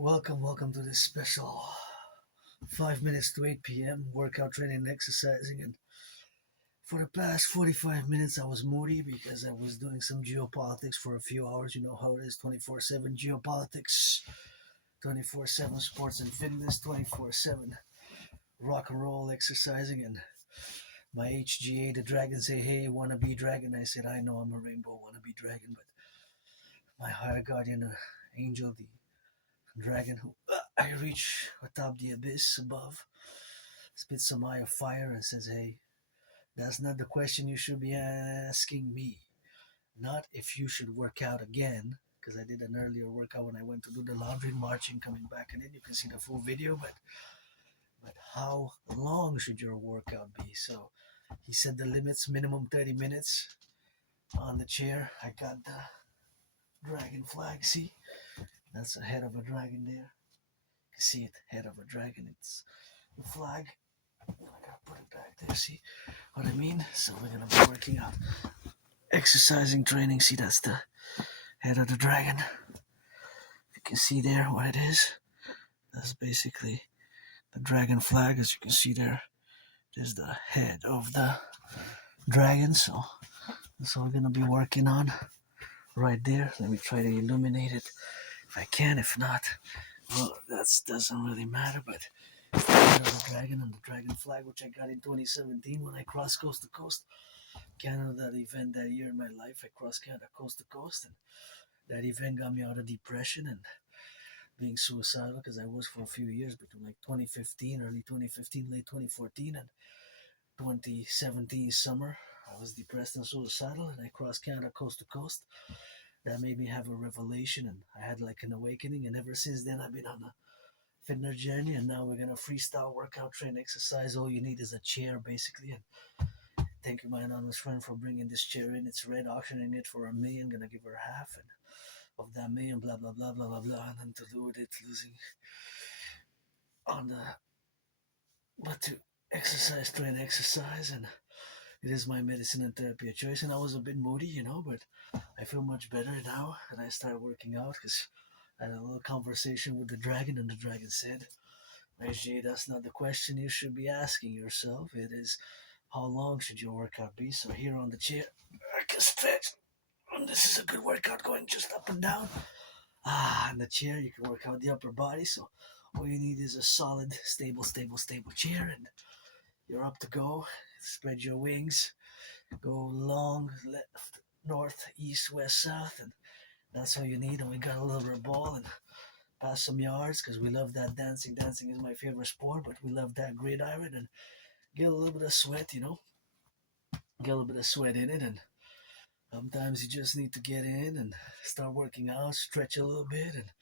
Welcome to this special 5 minutes to 8 p.m. workout training and exercising. And for the past 45 minutes, I was moody because I was doing some geopolitics for a few hours. You know how it is, 24/7 geopolitics, 24/7 sports and fitness, 24/7 rock and roll exercising. And my HGA, the dragon, say, "Hey, you wanna be dragon?" I said, "I know I'm a rainbow wanna be dragon, but my higher guardian angel, the dragon who I reach atop the abyss above, spits some eye of fire and says, "Hey, that's not the question you should be asking me. Not if you should work out again." Because I did an earlier workout when I went to do the laundry, marching, coming back, and then you can see the full video. But how long should your workout be? So he said the limits minimum 30 minutes on the chair. I got the dragon flag. See, that's the head of a dragon there. You can see it, head of a dragon. It's the flag. I gotta put it back there. See what I mean? So we're gonna be working out, exercising, training. See, that's the head of the dragon. You can see there what it is. That's basically the dragon flag. As you can see there, there's the head of the dragon. So that's what we're gonna be working on right there. Let me try to illuminate it if I can. If not, well, that doesn't really matter. But the dragon and the dragon flag, which I got in 2017 when I crossed coast to coast Canada. That event that year in my life, I crossed Canada coast to coast, and that event got me out of depression and being suicidal, because I was for a few years between like 2015, early 2015, late 2014, and 2017 summer. I was depressed and suicidal, and I crossed Canada coast to coast. That made me have a revelation, and I had like an awakening, and ever since then I've been on a fitness journey. And now we're gonna freestyle workout, train, exercise. All you need is a chair, basically. And thank you, my anonymous friend, for bringing this chair in. It's red, auctioning it for $1 million. Gonna give her half, and of that million, blah blah blah blah blah blah. And then to do with it, losing on the but to exercise, train, exercise, and it is my medicine and therapy of choice. And I was a bit moody, but I feel much better now, and I started working out because I had a little conversation with the dragon, and the dragon said, "AJ, that's not the question you should be asking yourself. It is, how long should your workout be?" So here on the chair, I can stretch. And this is a good workout, going just up and down. In the chair, you can work out the upper body. So all you need is a solid, stable chair, and you're up to go. Spread your wings, go long, left, north, east, west, south, and that's all you need. And we got a little bit of ball and pass some yards, because we love that dancing. Dancing is my favorite sport, but we love that gridiron and get a little bit of sweat, get a little bit of sweat in it. And sometimes you just need to get in and start working out, stretch a little bit, and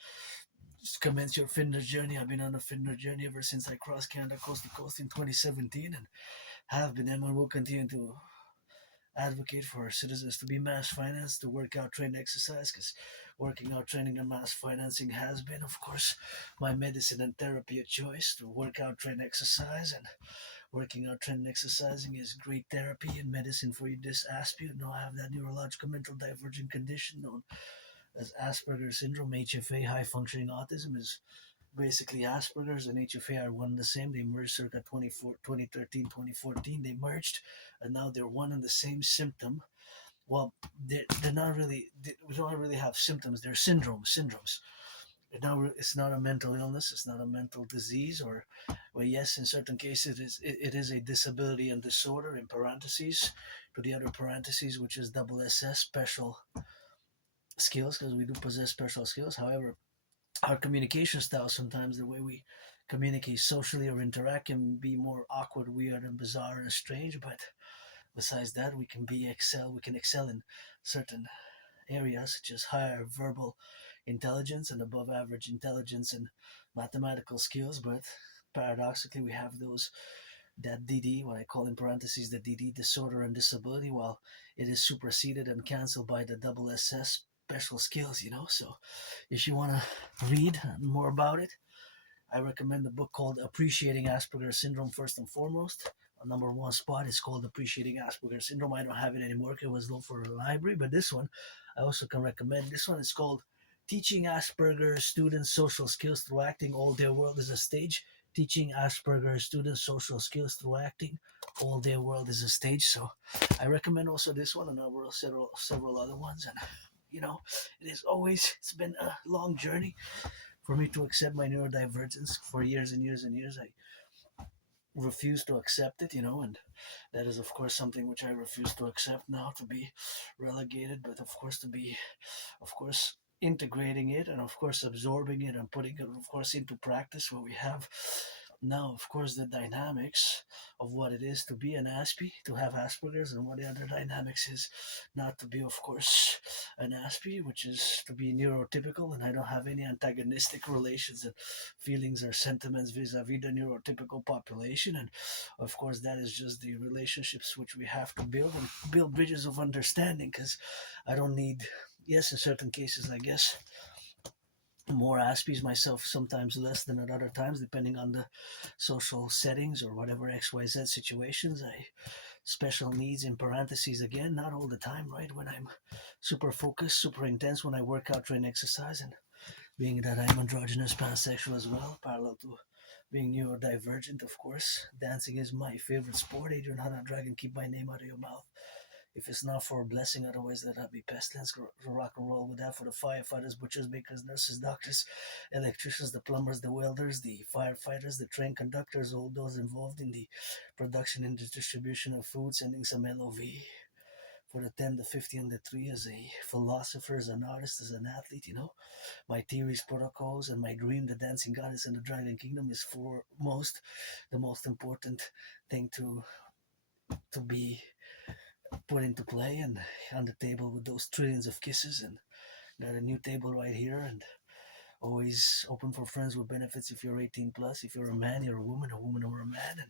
just commence your fitness journey. I've been on a fitness journey ever since I crossed Canada coast to coast in 2017, and have been and will continue to advocate for our citizens to be mass financed, to work out, train, exercise, because working out, training, and mass financing has been, of course, my medicine and therapy of choice. To work out, train, exercise, and working out, training, exercising is great therapy and medicine for you. This Aspie, I have that neurological mental divergent condition known as Asperger's syndrome. HFA, high functioning autism, is basically Asperger's and HFA are one and the same. They merged circa 2013, 2014. They merged, and now they're one and the same symptom. Well, they're not really. We don't really have symptoms. They're syndromes. It's not a mental illness. It's not a mental disease. Well, yes, in certain cases, it is a disability and disorder. In parentheses, to the other parentheses, which is double SS, special skills, because we do possess special skills. However, our communication style, sometimes the way we communicate socially or interact, can be more awkward, weird, and bizarre and strange. But besides that, we can excel in certain areas, such as higher verbal intelligence and above average intelligence and mathematical skills. But paradoxically, we have that dedie, what I call in parentheses the dedie, disorder and disability, while it is superseded and cancelled by the double SS, special skills. So if you want to read more about it, I recommend the book called Appreciating Asperger's Syndrome. First and foremost, a number one spot is called Appreciating Asperger's Syndrome. I don't have it anymore. It was low for a library, but this one I also can recommend. This one is called teaching Asperger's students social skills through acting. All their world is a stage. Teaching Asperger's students social skills through acting. All their world is a stage. So I recommend also this one, and several other ones. And it's been a long journey for me to accept my neurodivergence for years and years and years. I refuse to accept it, and that is, of course, something which I refuse to accept now, to be relegated, but of course, to be, of course, integrating it and, of course, absorbing it and putting it, of course, into practice where we have now, of course, the dynamics of what it is to be an Aspie, to have Asperger's, and what the other dynamics is not to be, of course, an Aspie, which is to be neurotypical, and I don't have any antagonistic relations and feelings or sentiments vis-a-vis the neurotypical population. And of course, that is just the relationships which we have to build and build bridges of understanding, because I don't need, yes, in certain cases, I guess, more Aspies myself, sometimes less than at other times, depending on the social settings or whatever XYZ situations. I special needs in parentheses again, not all the time, right? When I'm super focused, super intense, when I work out, train, exercise, and being that I'm androgynous, pansexual as well, parallel to being neurodivergent, of course. Dancing is my favorite sport. Adrian Hanna Dragon, keep my name out of your mouth. If it's not for a blessing, otherwise that'd be pestilence. Rock and roll with that for the firefighters, butchers, bakers, nurses, doctors, electricians, the plumbers, the welders, the firefighters, the train conductors, all those involved in the production and the distribution of food, sending some LOV for the 10, the 50, and the 3 as a philosopher, as an artist, as an athlete. My theories, protocols, and my dream, the dancing goddess and the dragon kingdom, is foremost the most important thing to be put into play and on the table with those trillions of kisses. And got a new table right here, and always open for friends with benefits if you're 18 plus. If you're a man, you're a woman or a man. And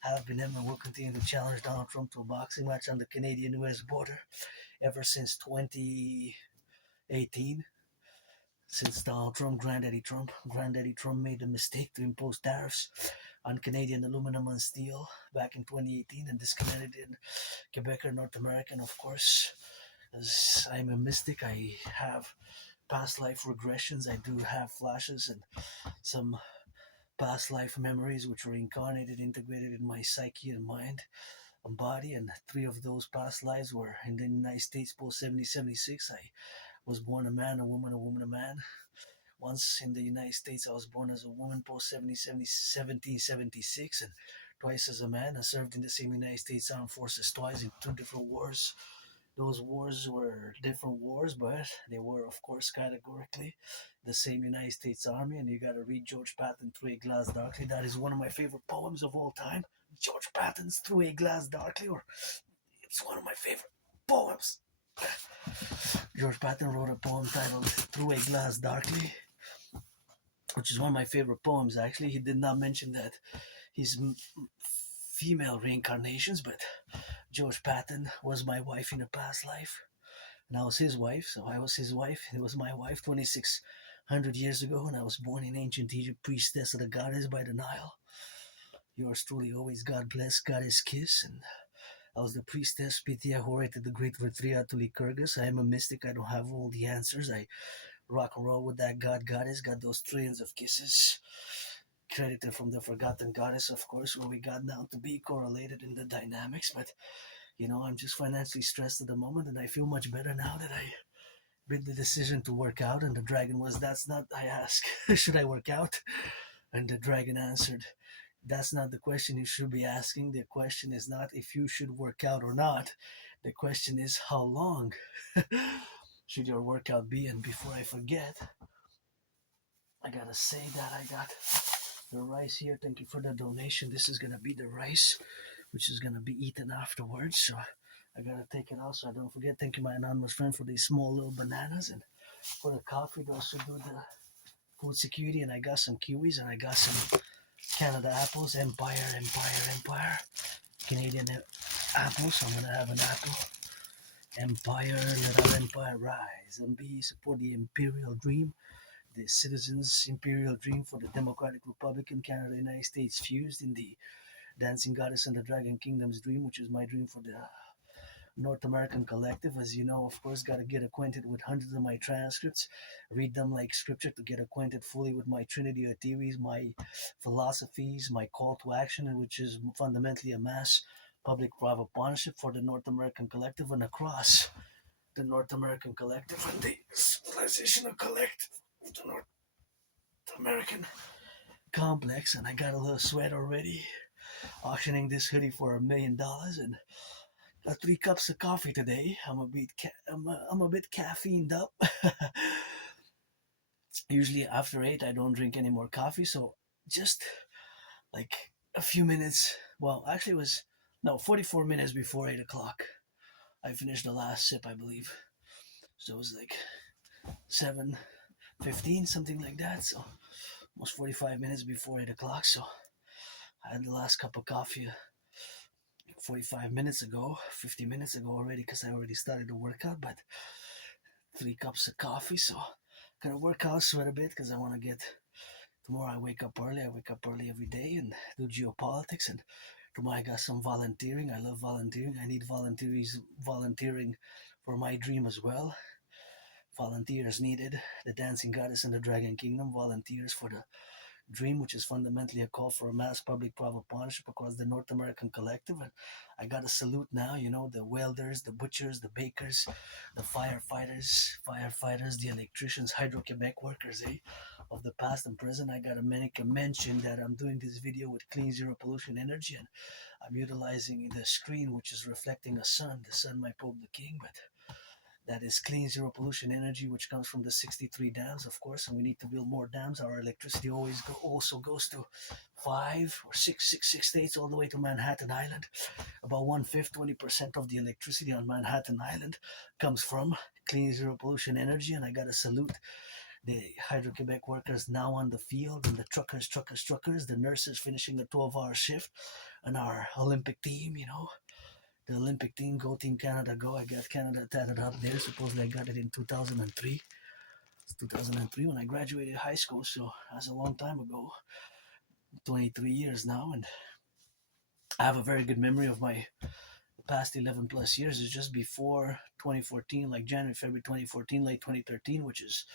have been and will continue to challenge Donald Trump to a boxing match on the Canadian-US border ever since 2018. Since Granddaddy Trump made the mistake to impose tariffs on Canadian aluminum and steel back in 2018 and disconnected in Quebec or North American, of course. As I'm a mystic, I have past life regressions. I do have flashes and some past life memories which were incarnated, integrated in my psyche and mind and body. And 3 of those past lives were in the United States post 7076. I was born a man, a woman, a man. Once in the United States, I was born as a woman post 1776, and twice as a man. I served in the same United States Armed Forces twice in 2 different wars. Those wars were different wars, but they were, of course, categorically the same United States Army. And you got to read George Patton, Through a Glass Darkly. That is one of my favorite poems of all time. George Patton's Through a Glass Darkly, or it's one of my favorite poems. George Patton wrote a poem titled Through a Glass Darkly, which is one of my favorite poems, actually. He did not mention that he's female reincarnations, but George Patton was my wife in a past life, and I was his wife, so I was his wife. It was my wife 2,600 years ago, and I was born in ancient Egypt, priestess of the goddess by the Nile. Yours truly, always God bless, goddess kiss, and I was the priestess Pythia orated the great Virtria to Lycurgus. I am a mystic, I don't have all the answers. I rock and roll with that goddess, got those trillions of kisses. Credited from the forgotten goddess, of course, where we got down to be correlated in the dynamics. But I'm just financially stressed at the moment, and I feel much better now that I made the decision to work out. And the dragon was, that's not, I asked, should I work out? And the dragon answered, that's not the question you should be asking. The question is not if you should work out or not. The question is, how long should your workout be? And before I forget, I gotta say that I got the rice here. Thank you for the donation. This is gonna be the rice, which is gonna be eaten afterwards. So I gotta take it out so I don't forget. Thank you, my anonymous friend, for these small little bananas, and for the coffee. Those who do the food security. And I got some kiwis, and I got some Canada apples. Empire. Canadian apples. So I'm gonna have an apple. Empire, let our empire rise and be support the imperial dream, the citizens' imperial dream for the Democratic Republic in Canada, United States, fused in the Dancing Goddess and the Dragon Kingdom's dream, which is my dream for the North American Collective. As you know, of course, got to get acquainted with hundreds of my transcripts, read them like scripture to get acquainted fully with my trinity of theories, my philosophies, my call to action, which is fundamentally a mass public-private partnership for the North American Collective and across the North American Collective and the Civilization of Collective, the North American complex. And I got a little sweat already, auctioning this hoodie for $1 million, and got 3 cups of coffee today. I'm a bit caffeined up. Usually after 8, I don't drink any more coffee, so just like a few minutes. Well, actually, it was 44 minutes before 8 o'clock. I finished the last sip, I believe. So it was like 7:15, something like that. So almost 45 minutes before 8 o'clock. So I had the last cup of coffee 45 minutes ago, 50 minutes ago already, because I already started the workout. But 3 cups of coffee, so gonna work out, sweat a bit, because I want to get. Tomorrow I wake up early. I wake up early every day and do geopolitics. And tomorrow I got some volunteering. I love volunteering. I need volunteering for my dream as well. Volunteers needed. The Dancing Goddess and the Dragon Kingdom. Volunteers for the dream, which is fundamentally a call for a mass public-private partnership across the North American Collective. And I got to salute now, the welders, the butchers, the bakers, the firefighters, the electricians, Hydro-Quebec workers, of the past and present. I got to make a mention that I'm doing this video with clean zero pollution energy, and I'm utilizing the screen, which is reflecting the sun, my Pope the King, but that is clean zero pollution energy, which comes from the 63 dams, of course, and we need to build more dams. Our electricity also goes to 5 or 6 states, all the way to Manhattan Island. About 1/5, 20% of the electricity on Manhattan Island comes from clean zero pollution energy, and I gotta salute the Hydro-Quebec workers now on the field, and the truckers, the nurses finishing a 12-hour shift, and our Olympic team, the Olympic team, Go Team Canada, go. I got Canada tatted up there. Supposedly I got it in 2003. It's 2003 when I graduated high school, so that's a long time ago. 23 years now, and I have a very good memory of my past 11 plus years. It's just before 2014, like January, February 2014, late 2013, which is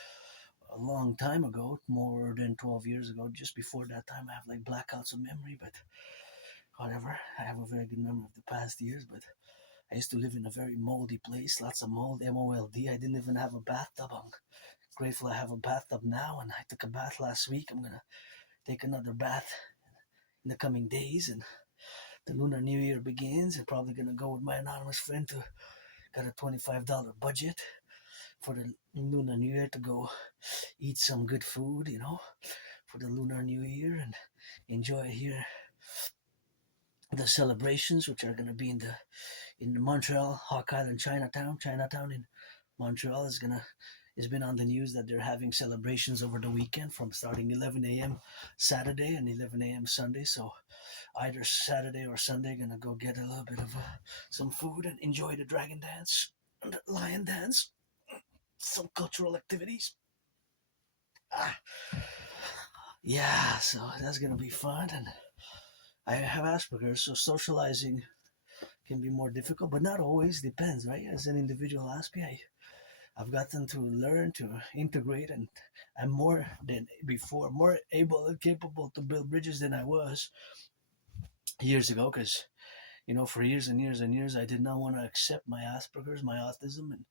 a long time ago, more than 12 years ago. Just before that time, I have like blackouts of memory, but whatever. I have a very good memory of the past years, but I used to live in a very moldy place, lots of mold, M-O-L-D. I didn't even have a bathtub. I'm grateful I have a bathtub now, and I took a bath last week. I'm going to take another bath in the coming days, and the Lunar New Year begins. I'm probably going to go with my anonymous friend to got a $25 budget for the Lunar New Year to go eat some good food, for the Lunar New Year, and enjoy here the celebrations, which are going to be in Montreal, Hawk Island, Chinatown in Montreal has been on the news that they're having celebrations over the weekend from starting 11 a.m. Saturday and 11 a.m. Sunday. So either Saturday or Sunday, gonna go get a little bit of some food and enjoy the dragon dance and the lion dance, some cultural activities. Yeah, so that's gonna be fun. And I have Asperger's, so socializing can be more difficult, but not always. Depends, right? As an individual Aspie, I've gotten to learn to integrate, and I'm more than before, more able and capable to build bridges than I was years ago, because for years and years and years, I did not want to accept my Asperger's, my autism, and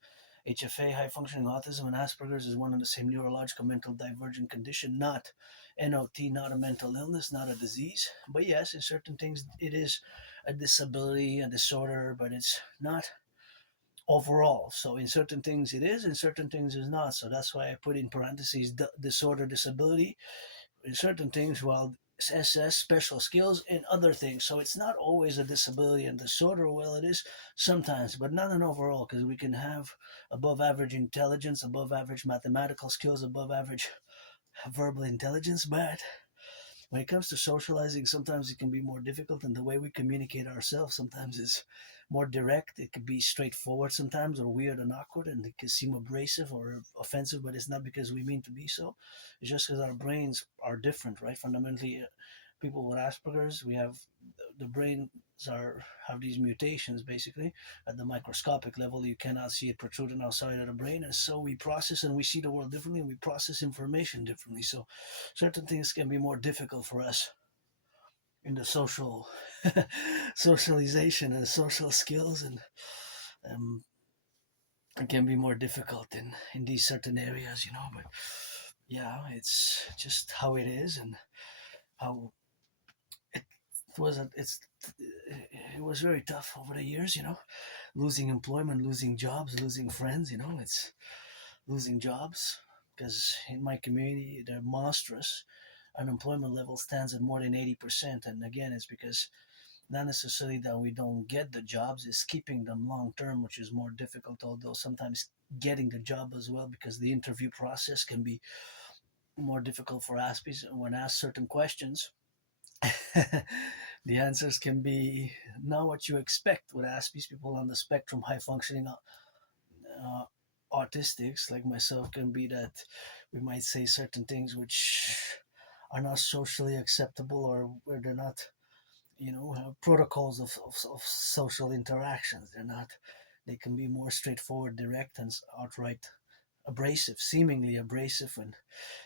HFA, high functioning autism, and Asperger's is one and the same neurological mental divergent condition, not N.O.T., not a mental illness, not a disease. But yes, in certain things, it is a disability, a disorder, but it's not overall. So in certain things it is, in certain things it's not. So that's why I put in parentheses disorder, disability. In certain things, well, SS, special skills, and other things. So it's not always a disability and disorder. Well, it is sometimes, but not an overall, because we can have above average intelligence, above average mathematical skills, above average verbal intelligence. But when it comes to socializing, sometimes it can be more difficult, and the way we communicate ourselves sometimes is more direct. It could be straightforward sometimes, or weird and awkward, and it can seem abrasive or offensive, but it's not because we mean to be so. It's just because our brains are different, right? Fundamentally, people with Asperger's, we have the brain are have these mutations basically at the microscopic level. You cannot see it protruding outside of the brain, and so we process and we see the world differently, and we process information differently. So certain things can be more difficult for us in the social socialization and social skills, and um, it can be more difficult in these certain areas, but yeah, it's just how it is, and how it it was very tough over the years, losing employment, losing jobs, losing friends. It's losing jobs because in my community they're monstrous. Unemployment level stands at more than 80%, and again, it's because not necessarily that we don't get the jobs, it's keeping them long term, which is more difficult, although sometimes getting the job as well, because the interview process can be more difficult for Aspies. When asked certain questions, the answers can be not what you expect with Aspies. People on the spectrum, high functioning uh, autistics like myself, can be that we might say certain things which are not socially acceptable, or where they're not, protocols of social interactions. They're not, they can be more straightforward, direct, and outright abrasive, seemingly abrasive, and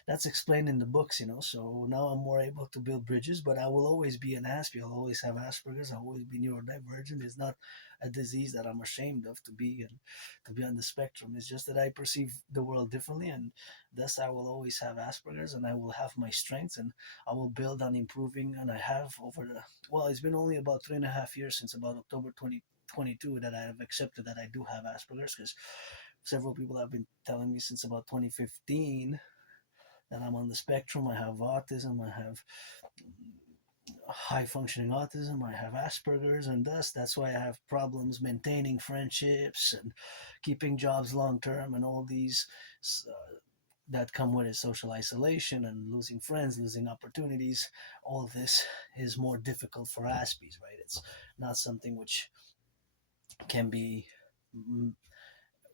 that's explained in the books. So now I'm more able to build bridges, but I will always be an Aspie. I'll always have Asperger's. I'll always be neurodivergent. It's not a disease that I'm ashamed of to be, and to be on the spectrum. It's just that I perceive the world differently, and thus I will always have Asperger's, and I will have my strengths, and I will build on improving. And I have over the, well, it's been only about 3.5 years, since about October 2022, that I have accepted that I do have Asperger's, because several people have been telling me since about 2015 that I'm on the spectrum. I have autism, I have high functioning autism, I have Asperger's, and thus that's why I have problems maintaining friendships and keeping jobs long term, and all these that come with it, social isolation and losing friends, losing opportunities. All this is more difficult for Aspies, right? It's not something which can be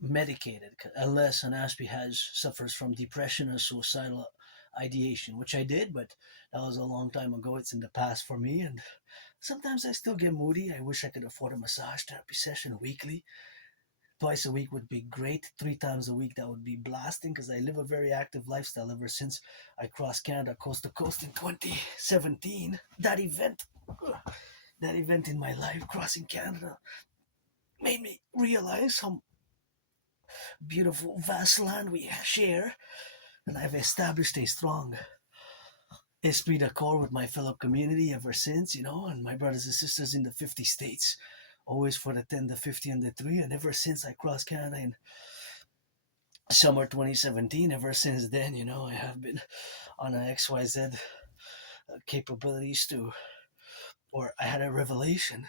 medicated, unless an Aspie has suffers from depression or suicidal ideation, which I did, but that was a long time ago. It's in the past for me, and sometimes I still get moody. I wish I could afford a massage therapy session weekly. Twice a week would be great. 3 times a week, that would be blasting, because I live a very active lifestyle ever since I crossed Canada coast to coast in 2017. That event in my life, crossing Canada, made me realize how beautiful, vast land we share, and I've established a strong esprit de corps with my fellow community ever since, and my brothers and sisters in the 50 states, always for the 10, the 50, and the 3. And ever since I crossed Canada in summer 2017, ever since then, I have been on a XYZ capabilities to, or I had a revelation,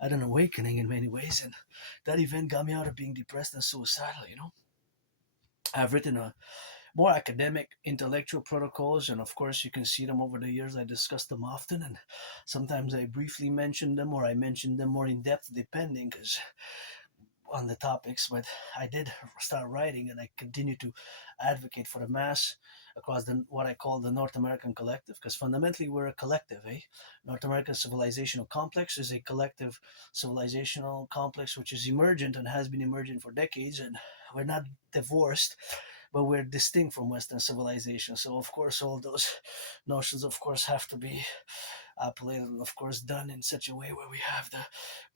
I had an awakening in many ways, and that event got me out of being depressed and suicidal. I've written a more academic, intellectual protocols, and of course, you can see them over the years. I discuss them often, and sometimes I briefly mention them, or I mention them more in depth, depending on the topics. But I did start writing, and I continue to advocate for the mass across what I call the North American Collective, because fundamentally we're a collective. North American Civilizational Complex is a collective civilizational complex which is emergent and has been emergent for decades, and we're not divorced, but we're distinct from Western civilization. So of course, all those notions, of course, have to be appellated, of course, done in such a way where we have the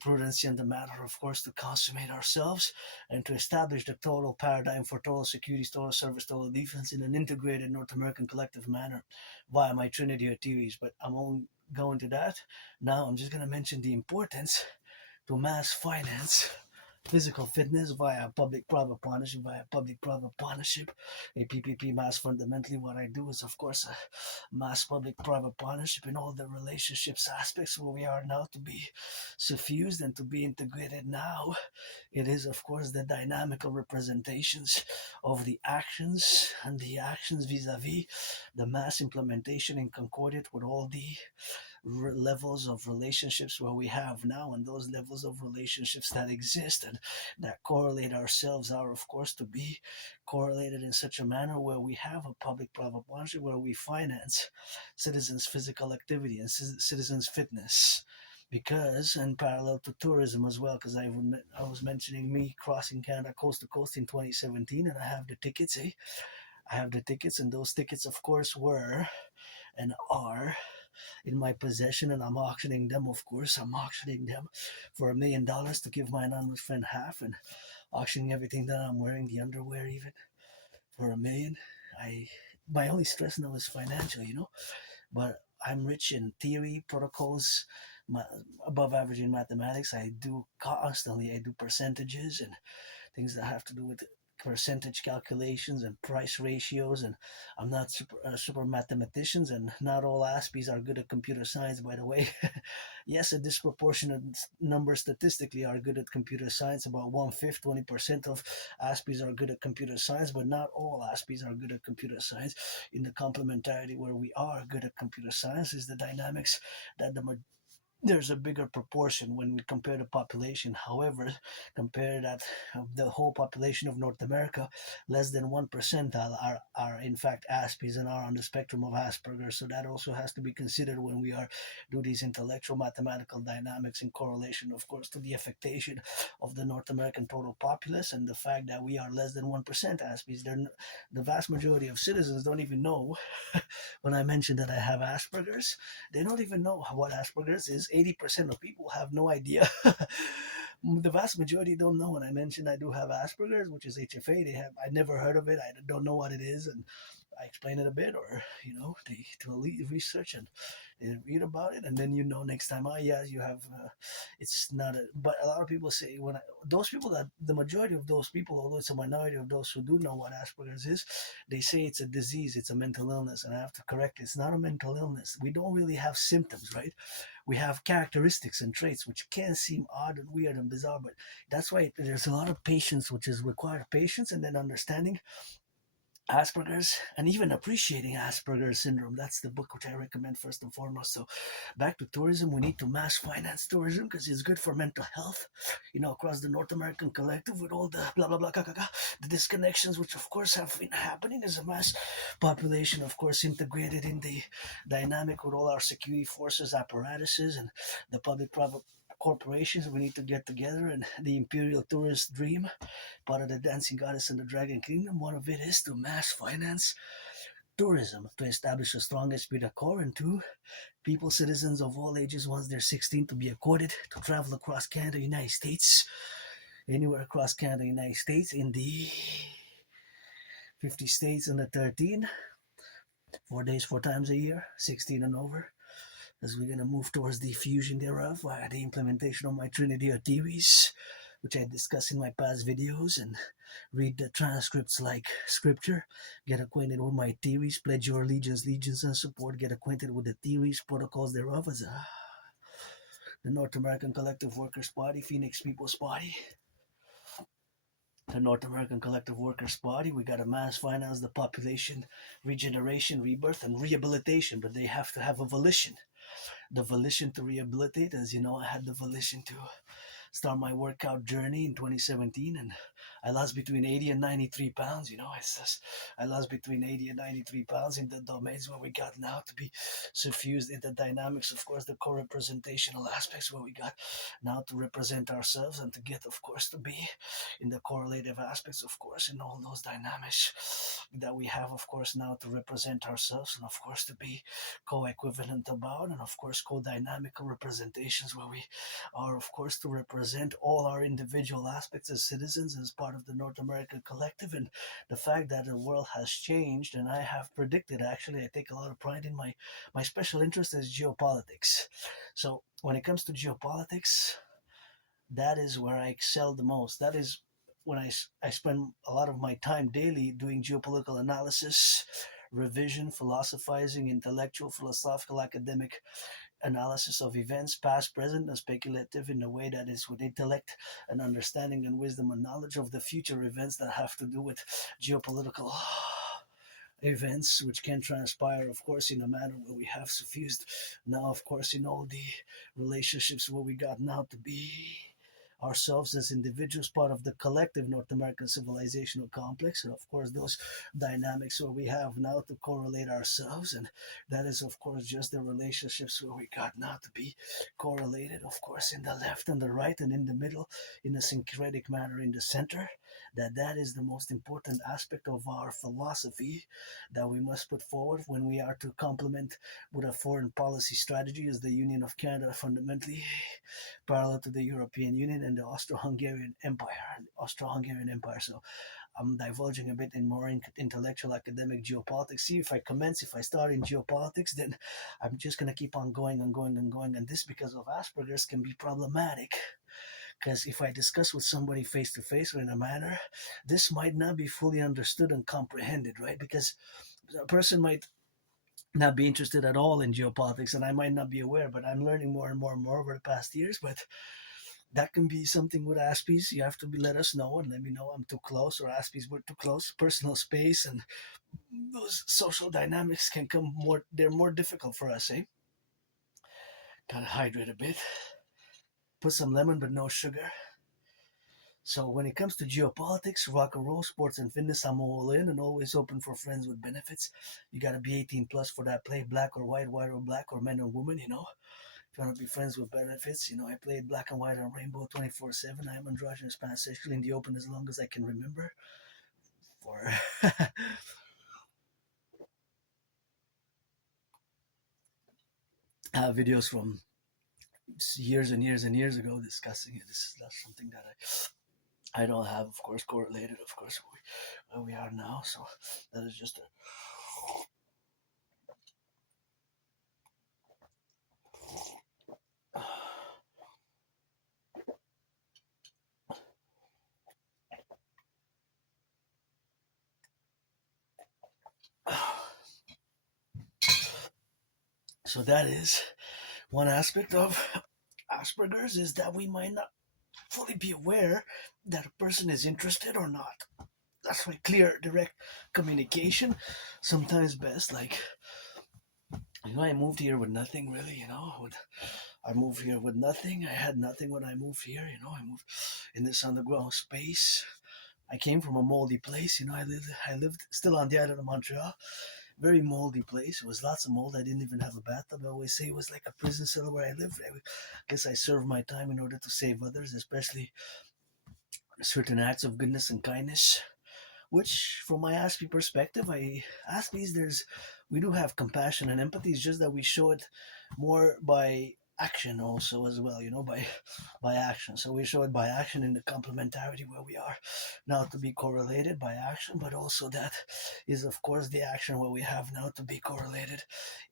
prudency and the matter, of course, to consummate ourselves and to establish the total paradigm for total security, total service, total defense in an integrated North American collective manner via my Trinity of theories. But I won't go into that now. I'm just going to mention the importance to mass finance physical fitness via public-private partnership, a PPP mass. Fundamentally, what I do is, of course, a mass public-private partnership in all the relationships aspects where we are now to be suffused and to be integrated now. It is, of course, the dynamical representations of the actions, and the actions vis-a-vis the mass implementation in concordiate with all the levels of relationships where we have now, and those levels of relationships that exist and that correlate ourselves are, of course, to be correlated in such a manner where we have a public-private partnership where we finance citizens' physical activity and citizens' fitness. because, and parallel to tourism as well, because I was mentioning me crossing Canada coast to coast in 2017, and I have the tickets. I have the tickets, and those tickets, of course, were and are in my possession, and I'm auctioning them. Of course, I'm auctioning them for $1 million to give my anonymous friend half, and auctioning everything that I'm wearing, the underwear even, for $1 million. I My only stress now is financial, but I'm rich in theory, protocols, my, above average in mathematics. I do percentages and things that have to do with percentage calculations and price ratios. And I'm not super mathematicians, and not all Aspies are good at computer science, by the way. Yes, a disproportionate number statistically are good at computer science. About 1/5, 20% of Aspies are good at computer science, but not all Aspies are good at computer science. In the complementarity where we are good at computer science is the dynamics that there's a bigger proportion when we compare the population. However, compare that the whole population of North America, less than 1% are in fact Aspies and are on the spectrum of Asperger's. So that also has to be considered when we are do these intellectual mathematical dynamics in correlation, of course, to the affectation of the North American total populace and the fact that we are less than 1% Aspies. The vast majority of citizens don't even know when I mentioned that I have Asperger's. They don't even know what Asperger's is. 80% of people have no idea. The vast majority don't know when I mentioned I do have Asperger's, which is HFA. I never heard of it. I don't know what it is, and I explain it a bit, or they do a research and they read about it, and then next time, yeah, you have. It's not a. But a lot of people say those people that the majority of those people, although it's a minority of those who do know what Asperger's is, they say it's a disease, it's a mental illness, and I have to correct it. It's not a mental illness. We don't really have symptoms, right? We have characteristics and traits which can seem odd and weird and bizarre, but that's why there's a lot of patience, which is required patience, and then understanding Asperger's and even appreciating Asperger's syndrome. That's the book which I recommend first and foremost. So, back to tourism, we need to mass finance tourism because it's good for mental health. Across the North American collective with all the blah blah blah, the disconnections, which of course have been happening as a mass population, of course, integrated in the dynamic with all our security forces, apparatuses, and the public-private corporations. We need to get together, and the imperial tourist dream, part of the dancing goddess and the dragon kingdom, one of it is to mass finance tourism to establish a strong esprit de corps, and two, people, citizens of all ages, once they're 16, to be accorded to travel across Canada, United States, anywhere across Canada, United States, in the 50 states and the 13, 4 days, 4 times a year, 16 and over, as we're going to move towards the fusion thereof via the implementation of my Trinity of theories, which I discuss in my past videos, and read the transcripts like scripture, get acquainted with my theories, pledge your allegiance, and support, get acquainted with the theories, protocols thereof, as the North American Collective Workers' Party, Phoenix People's Party. The North American Collective Workers' Party, we got to mass finance the population, regeneration, rebirth, and rehabilitation, but they have to have a volition. The volition to rehabilitate, as you know, I had the volition to start my workout journey in 2017, and I lost between 80 and 93 pounds. It's just, I lost between 80 and 93 pounds in the domains where we got now to be suffused in the dynamics, of course, the co-representational aspects where we got now to represent ourselves and to get, of course, to be in the correlative aspects, of course, in all those dynamics that we have, of course, now to represent ourselves, and of course to be co-equivalent about, and of course co-dynamical representations where we are, of course, to represent all our individual aspects as citizens, as part of the North American collective. And the fact that the world has changed, and I have predicted, actually, I take a lot of pride in my special interest is geopolitics. So when it comes to geopolitics, that is where I excel the most. That is when I spend a lot of my time daily doing geopolitical analysis, revision, philosophizing, intellectual, philosophical, academic analysis of events, past, present, and speculative, in a way that is with intellect and understanding and wisdom and knowledge of the future events that have to do with geopolitical events, which can transpire, of course, in a manner where we have suffused now, of course, in all the relationships where we got now to be ourselves as individuals, part of the collective North American civilizational complex. And of course, those dynamics where we have now to correlate ourselves. And that is, of course, just the relationships where we got now to be correlated, of course, in the left and the right and in the middle, in a syncretic manner in the center. That is the most important aspect of our philosophy that we must put forward when we are to complement with a foreign policy strategy is the Union of Canada, fundamentally parallel to the European Union and the Austro-Hungarian Empire. So I'm divulging a bit in more intellectual academic geopolitics. See, if I start in geopolitics, then I'm just going to keep on going and going and going. And this, because of Asperger's, can be problematic. Because if I discuss with somebody face to face or in a manner, this might not be fully understood and comprehended, right? Because a person might not be interested at all in geopolitics and I might not be aware, but I'm learning more and more and more over the past years. But that can be something with Aspies. You have to let us know and let me know I'm too close or Aspies were too close. Personal space and those social dynamics can come more, they're more difficult for us, eh? Gotta hydrate a bit. Put some lemon but no sugar. So when it comes to geopolitics, rock and roll, sports and fitness, I'm all in and always open for friends with benefits. You gotta be 18 plus for that play, black or white or black, or men or women, you know. If you want to be friends with benefits, you know, I played black and white and rainbow 24/7. I'm androgynous pansexual in the open as long as I can remember. For videos from years and years and years ago discussing it. This is not something that I don't have, of course, correlated, of course, where we are now. So that is just a so that is one aspect of Asperger's, is that we might not fully be aware that a person is interested or not. That's why clear, direct communication sometimes best. Like, you know, I moved here with nothing really, you know. I moved here with nothing. I had nothing when I moved here, you know. I moved in this underground space. I came from a moldy place, you know. I lived still on the island of Montreal. Very moldy place. It was lots of mold. I didn't even have a bathtub. I always say it was like a prison cell where I lived. I guess I served my time in order to save others, especially certain acts of goodness and kindness. Which, from my Aspie perspective, Aspies, we do have compassion and empathy. It's just that we show it more by action also as well, you know, by action. So we show it by action in the complementarity where we are now to be correlated by action, but also that is, of course, the action where we have now to be correlated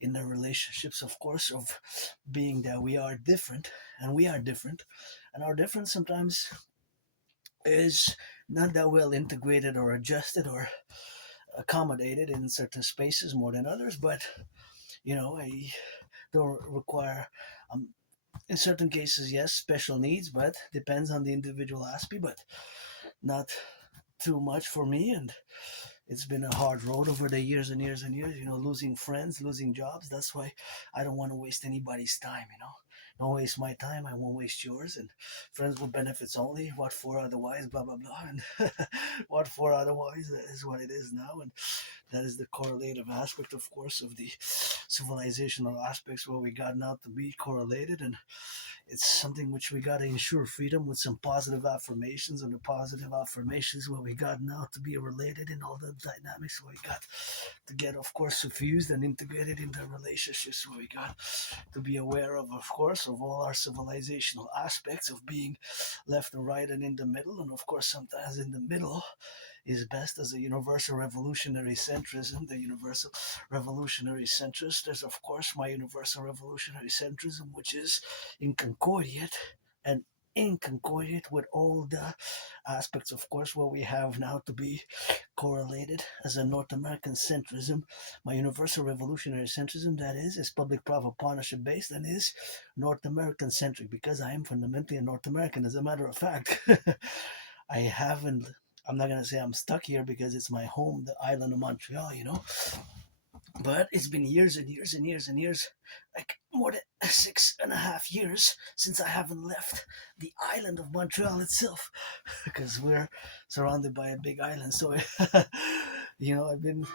in the relationships, of course, of being that we are different and we are different, and our difference sometimes is not that well integrated or adjusted or accommodated in certain spaces more than others. But you know, I don't require in certain cases, yes, special needs, but depends on the individual aspect, but not too much for me. And it's been a hard road over the years and years and years, you know, losing friends, losing jobs. That's why I don't want to waste anybody's time, you know. Don't waste my time, I won't waste yours. And friends with benefits only. What for otherwise, blah, blah, blah. And what for otherwise is what it is now. And that is the correlative aspect, of course, of the civilizational aspects where we got now to be correlated. And it's something which we got to ensure freedom with some positive affirmations, and the positive affirmations where we got now to be related in all the dynamics where we got to get, of course, suffused and integrated into relationships where we got to be aware of course, of all our civilizational aspects of being left and right and in the middle. And of course, sometimes in the middle is best as a universal revolutionary centrism, the universal revolutionary centrist. There's, of course, my universal revolutionary centrism, which is inconcordiate and inconcordiate with all the aspects, of course, where we have now to be correlated as a North American centrism. My universal revolutionary centrism, that is public-private partnership based and is North American centric, because I am fundamentally a North American. As a matter of fact, I haven't I'm not gonna say I'm stuck here because it's my home, the island of Montreal, you know. But it's been years and years and years and years, like more than 6.5 years since I haven't left the island of Montreal itself, because we're surrounded by a big island. So, I've been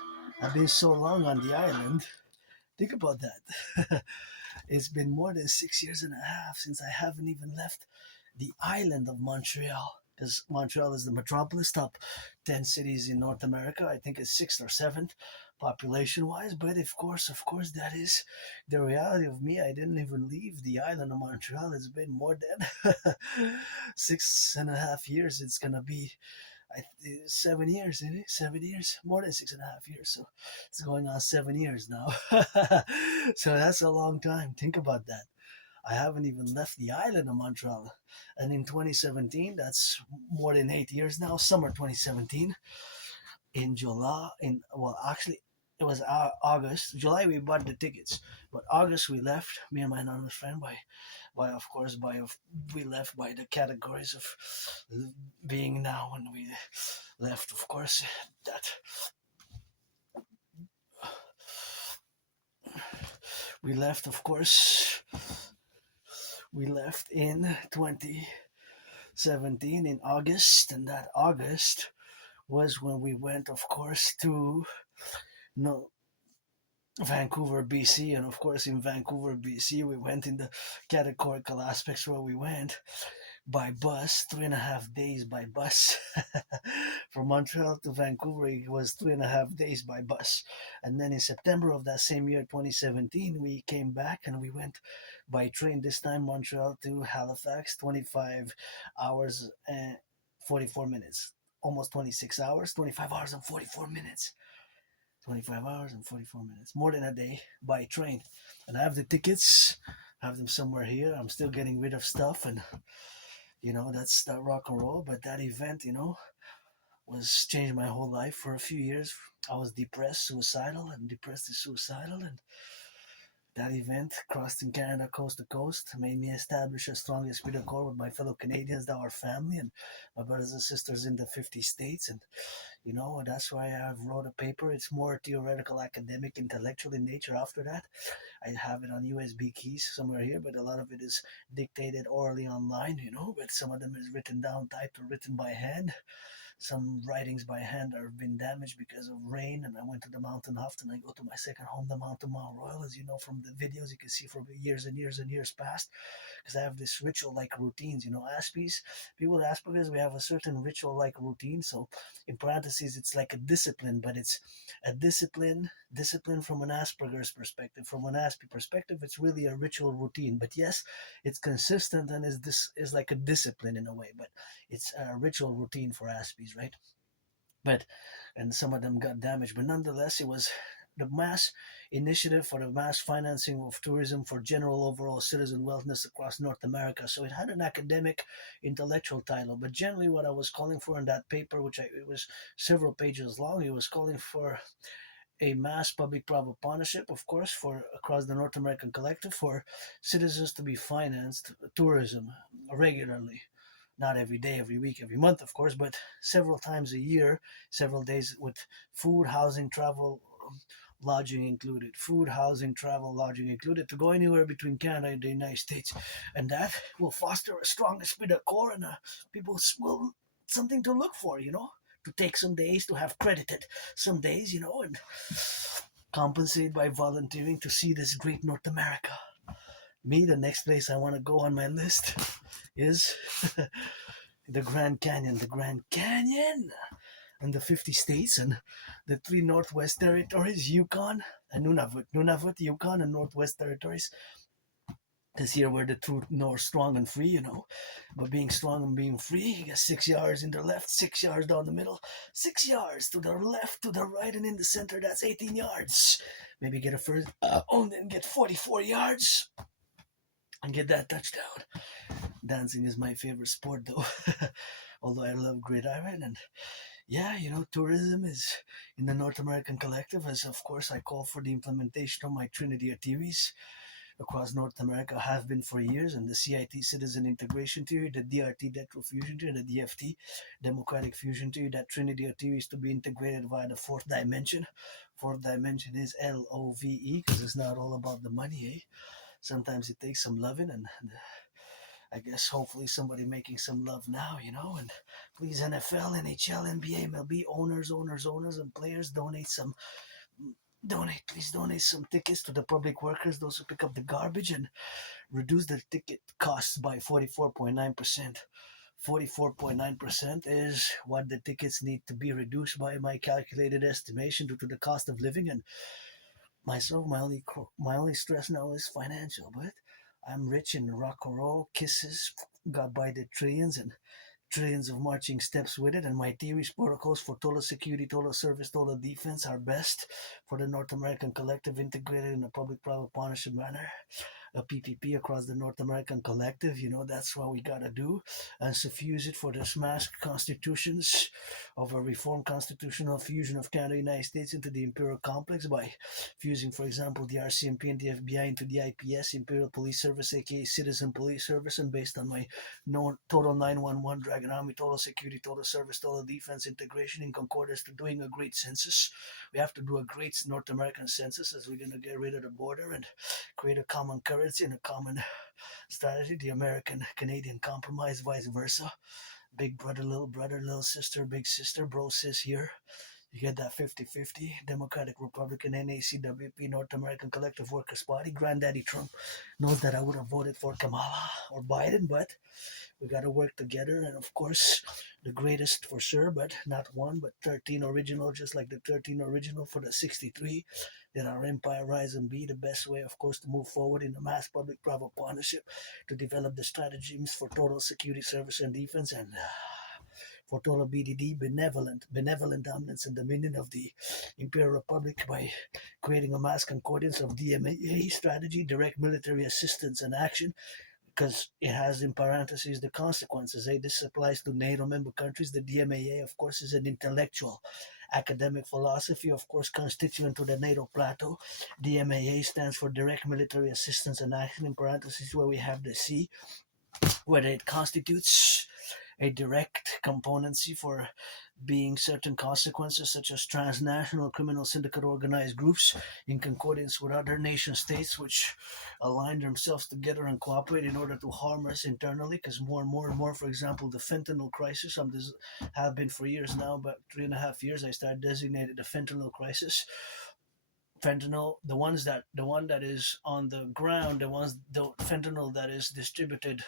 so long on the island. Think about that. It's been more than 6 years and a half since I haven't even left the island of Montreal. Because Montreal is the metropolis, top 10 cities in North America. I think it's sixth or seventh population wise. But of course, that is the reality of me. I didn't even leave the island of Montreal. It's been more than 6.5 years. It's going to be 7 years, isn't it? 7 years, more than 6.5 years. So it's going on 7 years now. So that's a long time. Think about that. I haven't even left the island of Montreal. And in 2017, that's more than 8 years now, summer 2017, in July, actually, it was August. July, we bought the tickets. But August, we left, me and my anonymous friend, of course, we left by the categories of being now when we left, of course, that we left, of course, we left in 2017 in August, and that August was when we went, of course, to no Vancouver, BC, and of course in Vancouver, BC, we went in the categorical aspects where we went by bus, 3.5 days by bus. From Montreal to Vancouver, it was 3.5 days by bus. And then in September of that same year, 2017, we came back and we went by train, this time Montreal to Halifax, 25 hours and 44 minutes. Almost 26 hours, 25 hours and 44 minutes. 25 hours and 44 minutes, more than a day by train. And I have the tickets, I have them somewhere here. I'm still getting rid of stuff, and that's that rock and roll. But that event, was changed my whole life for a few years. I was depressed, suicidal, and depressed and suicidal, and that event, crossed in Canada coast to coast, made me establish a strong esprit de corps with my fellow Canadians, that our family, and my brothers and sisters in the 50 states. And that's why I've wrote a paper. It's more theoretical, academic, intellectual in nature. After that, I have it on USB keys somewhere here, but a lot of it is dictated orally online, but some of them is written down, typed, or written by hand. Some writings by hand have been damaged because of rain, and I went to the mountain often. I go to my second home, the mountain Mount Royal, as you know from the videos. You can see for years and years and years past, because I have this ritual-like routines. Aspies, people with Asperger's, we have a certain ritual-like routine. So, in parentheses, it's like a discipline, but it's a discipline from an Asperger's perspective. From an Aspie perspective, it's really a ritual routine. But yes, it's consistent and is like a discipline in a way. But it's a ritual routine for Aspies, right? But and some of them got damaged, but nonetheless, it was the mass initiative for the mass financing of tourism for general overall citizen wellness across North America. So it had an academic, intellectual title, but generally, what I was calling for in that paper, it was several pages long, it was calling for a mass public-private partnership, of course, for across the North American Collective, for citizens to be financed tourism regularly, not every day, every week, every month, of course, but several times a year, several days, with food, housing, travel, lodging included. Food, housing, travel, lodging included, to go anywhere between Canada and the United States. And that will foster a strong esprit de corps, and people will something to look for, to take some days to have credited some days, and compensate by volunteering to see this great North America. Me, the next place I want to go on my list is the Grand Canyon. The Grand Canyon! And the 50 states and the three Northwest Territories, Yukon and Nunavut, Yukon and Northwest Territories. Because here we're the true North, strong and free, But being strong and being free, you got 6 yards in the left, 6 yards down the middle, 6 yards to the left, to the right, and in the center, that's 18 yards. Maybe get a first and then get 44 yards and get that touchdown. Dancing is my favorite sport, though. Although I love gridiron. And yeah, tourism is in the North American Collective, as of course I call for the implementation of my Trinity of theories across North America, have been for years, and the CIT, Citizen Integration Theory, the DRT, Decro Fusion Theory, the DFT, Democratic Fusion Theory, that trinity of theories to be integrated via the fourth dimension. Fourth dimension is LOVE, because it's not all about the money, eh? Sometimes it takes some loving, and I guess hopefully somebody making some love now, and please NFL, NHL, NBA, MLB owners, and players, please donate some tickets to the public workers, those who pick up the garbage, and reduce the ticket costs by 44.9%. 44.9% is what the tickets need to be reduced by my calculated estimation due to the cost of living. And myself, my only stress now is financial, but I'm rich in rock and roll, kisses, got by the trillions and trillions of marching steps with it, and my theories, protocols for total security, total service, total defense are best for the North American collective, integrated in a public-private partnership manner. A PPP across the North American collective, that's what we gotta do, and suffuse it for the smashed constitutions of a reformed constitutional fusion of Canada, United States into the Imperial complex by fusing, for example, the RCMP and the FBI into the IPS, Imperial Police Service, aka Citizen Police Service, and based on my total 911 Dragon Army, total security, total service, total defense integration in concordance to doing a great census. We have to do a great North American census, as we're going to get rid of the border and create a common currency and a common strategy, the American-Canadian compromise, vice versa. Big brother, little sister, big sister, bro, sis here. You get that 50-50, Democratic, Republican, N.A.C.W.P, North American Collective Workers' Party. Granddaddy Trump knows that I would have voted for Kamala or Biden, but we got to work together. And of course, the greatest for sure, but not one, but 13 original, just like the 13 original for the 63. That our empire rise and be the best way, of course, to move forward in a mass public-private partnership to develop the strategies for total security, service, and defense, and for total BDD, benevolent dominance and dominion of the Imperial Republic by creating a mass concordance of DMAA strategy, direct military assistance and action, because it has in parentheses the consequences. This applies to NATO member countries. The DMAA, of course, is an intellectual academic philosophy, of course, constituent to the NATO plateau. DMAA stands for direct military assistance and action, in parentheses, where we have the C, whether it constitutes a direct componency for being certain consequences, such as transnational criminal syndicate organized groups in concordance with other nation states which align themselves together and cooperate in order to harm us internally, because more and more, for example, the fentanyl crisis, have been for years now, about 3.5 years, I started designated the fentanyl crisis. Fentanyl, the one that is on the ground, the fentanyl that is distributed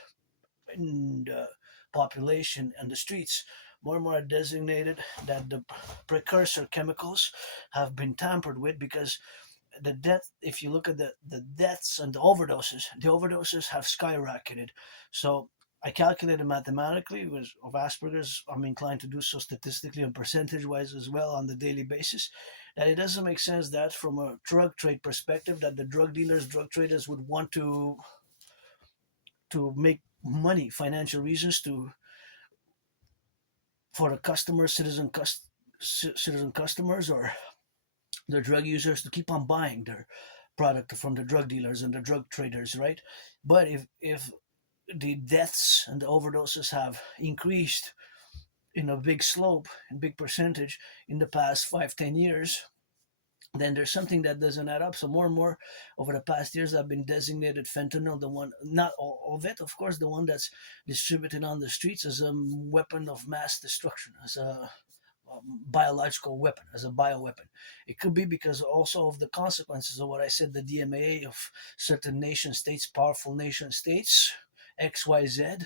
in the population and the streets, more and more are designated that the precursor chemicals have been tampered with, because if you look at the deaths and the overdoses have skyrocketed. So I calculated mathematically, with of Asperger's, I'm inclined to do so statistically and percentage wise as well on the daily basis, that it doesn't make sense that from a drug trade perspective that the drug traders would want to make money, financial reasons for the citizen customers or the drug users to keep on buying their product from the drug dealers and the drug traders, right? But if the deaths and the overdoses have increased in a big slope, in big percentage in the past 5-10 years, then there's something that doesn't add up. So more and more over the past years, I've been designated fentanyl, the one, not all of it, of course, the one that's distributed on the streets as a weapon of mass destruction, as a biological weapon, as a bioweapon. It could be because also of the consequences of what I said, the DMAA of certain nation states, powerful nation states, XYZ,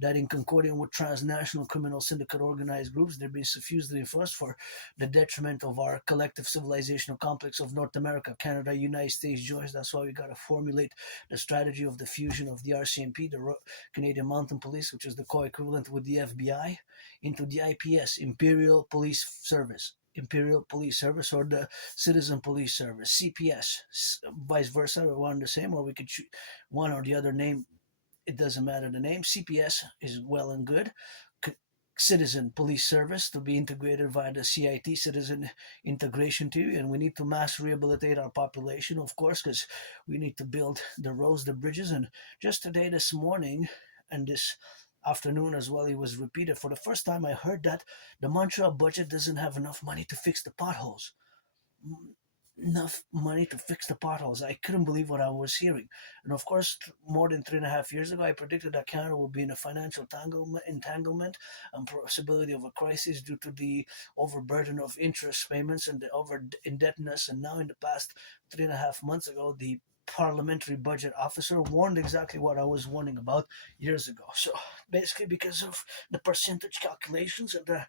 that in concordance with transnational criminal syndicate organized groups, they're being suffused and enforced for the detriment of our collective civilizational complex of North America, Canada, United States, joints. That's why we got to formulate the strategy of the fusion of the RCMP, the Canadian Mountain Police, which is the co-equivalent with the FBI, into the IPS, Imperial Police Service. Imperial Police Service, or the Citizen Police Service, CPS, vice versa, we're one and the same, or we could choose one or the other name. It doesn't matter the name. CPS is well and good. citizen police service to be integrated via the CIT citizen integration theory, and we need to mass rehabilitate our population, of course, because we need to build the roads, the bridges. And just today, this morning, and this afternoon as well, it was repeated for the first time. I heard that the Montreal budget doesn't have enough money to fix the potholes. Enough money to fix the potholes. I couldn't believe what I was hearing. And of course, more than 3.5 years ago, I predicted that Canada will be in a financial entanglement and possibility of a crisis due to the overburden of interest payments and the over indebtedness. And now, in the past 3.5 months ago, the parliamentary budget officer warned exactly what I was warning about years ago. So basically, because of the percentage calculations and the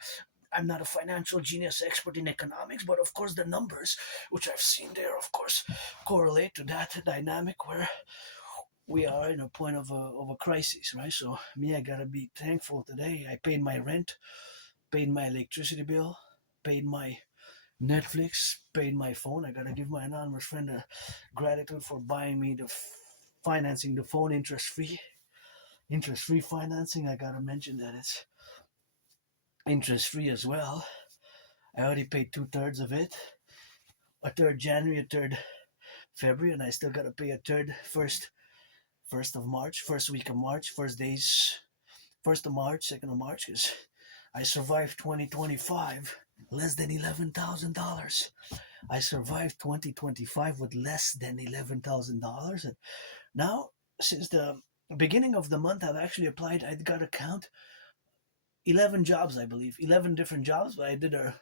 I'm not a financial genius expert in economics, but of course the numbers, which I've seen there, of course, correlate to that dynamic where we are in a point of a crisis, right? So me, I gotta be thankful today. I paid my rent, paid my electricity bill, paid my Netflix, paid my phone. I gotta give my anonymous friend a gratitude for buying me the financing the phone interest free financing. I gotta mention that it's interest free as well. I already paid 2/3 of it. A third January, a third February, and I still gotta pay a third first of March, first week of March, first days, first of March, second of March, because I survived 2025 less than $11,000. I survived 2025 with less than $11,000, and now since the beginning of the month, I've actually applied. I got to count 11 jobs, I believe, 11 different jobs. But I did a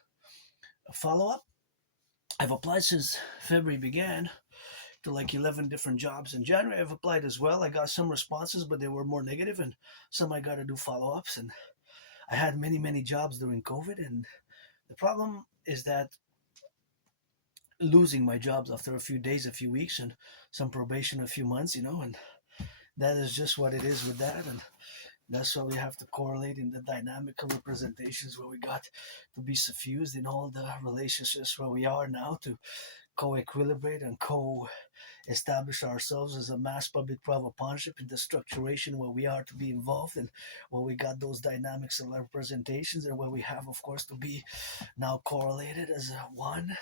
follow up. I've applied since February began to like 11 different jobs. In January, I've applied as well. I got some responses, but they were more negative, and some I got to do follow ups. And I had many jobs during COVID. And the problem is that losing my jobs after a few days, a few weeks, and some probation, a few months, and that is just what it is with that. And that's why we have to correlate in the dynamical representations where we got to be suffused in all the relationships where we are now to co-equilibrate and co-establish ourselves as a mass public-private partnership in the structuration where we are to be involved and where we got those dynamics and representations and where we have, of course, to be now correlated as a one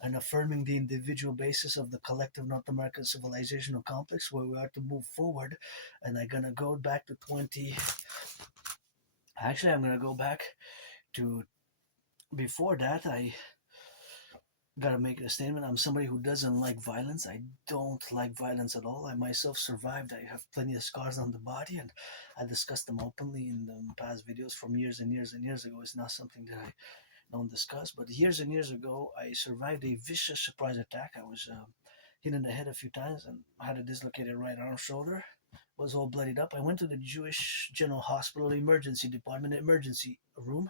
and affirming the individual basis of the collective North American civilizational complex where we are to move forward. And I'm gonna go back to 20. Actually, I'm gonna go back to before that. I gotta make a statement. I'm somebody who doesn't like violence. I don't like violence at all. I myself survived. I have plenty of scars on the body, and I discussed them openly in the past videos from years and years and years ago. It's not something that I don't discuss. But years and years ago, I survived a vicious surprise attack. I was hit in the head a few times and I had a dislocated right arm shoulder. Was all bloodied up. I went to the Jewish General Hospital emergency department, emergency room.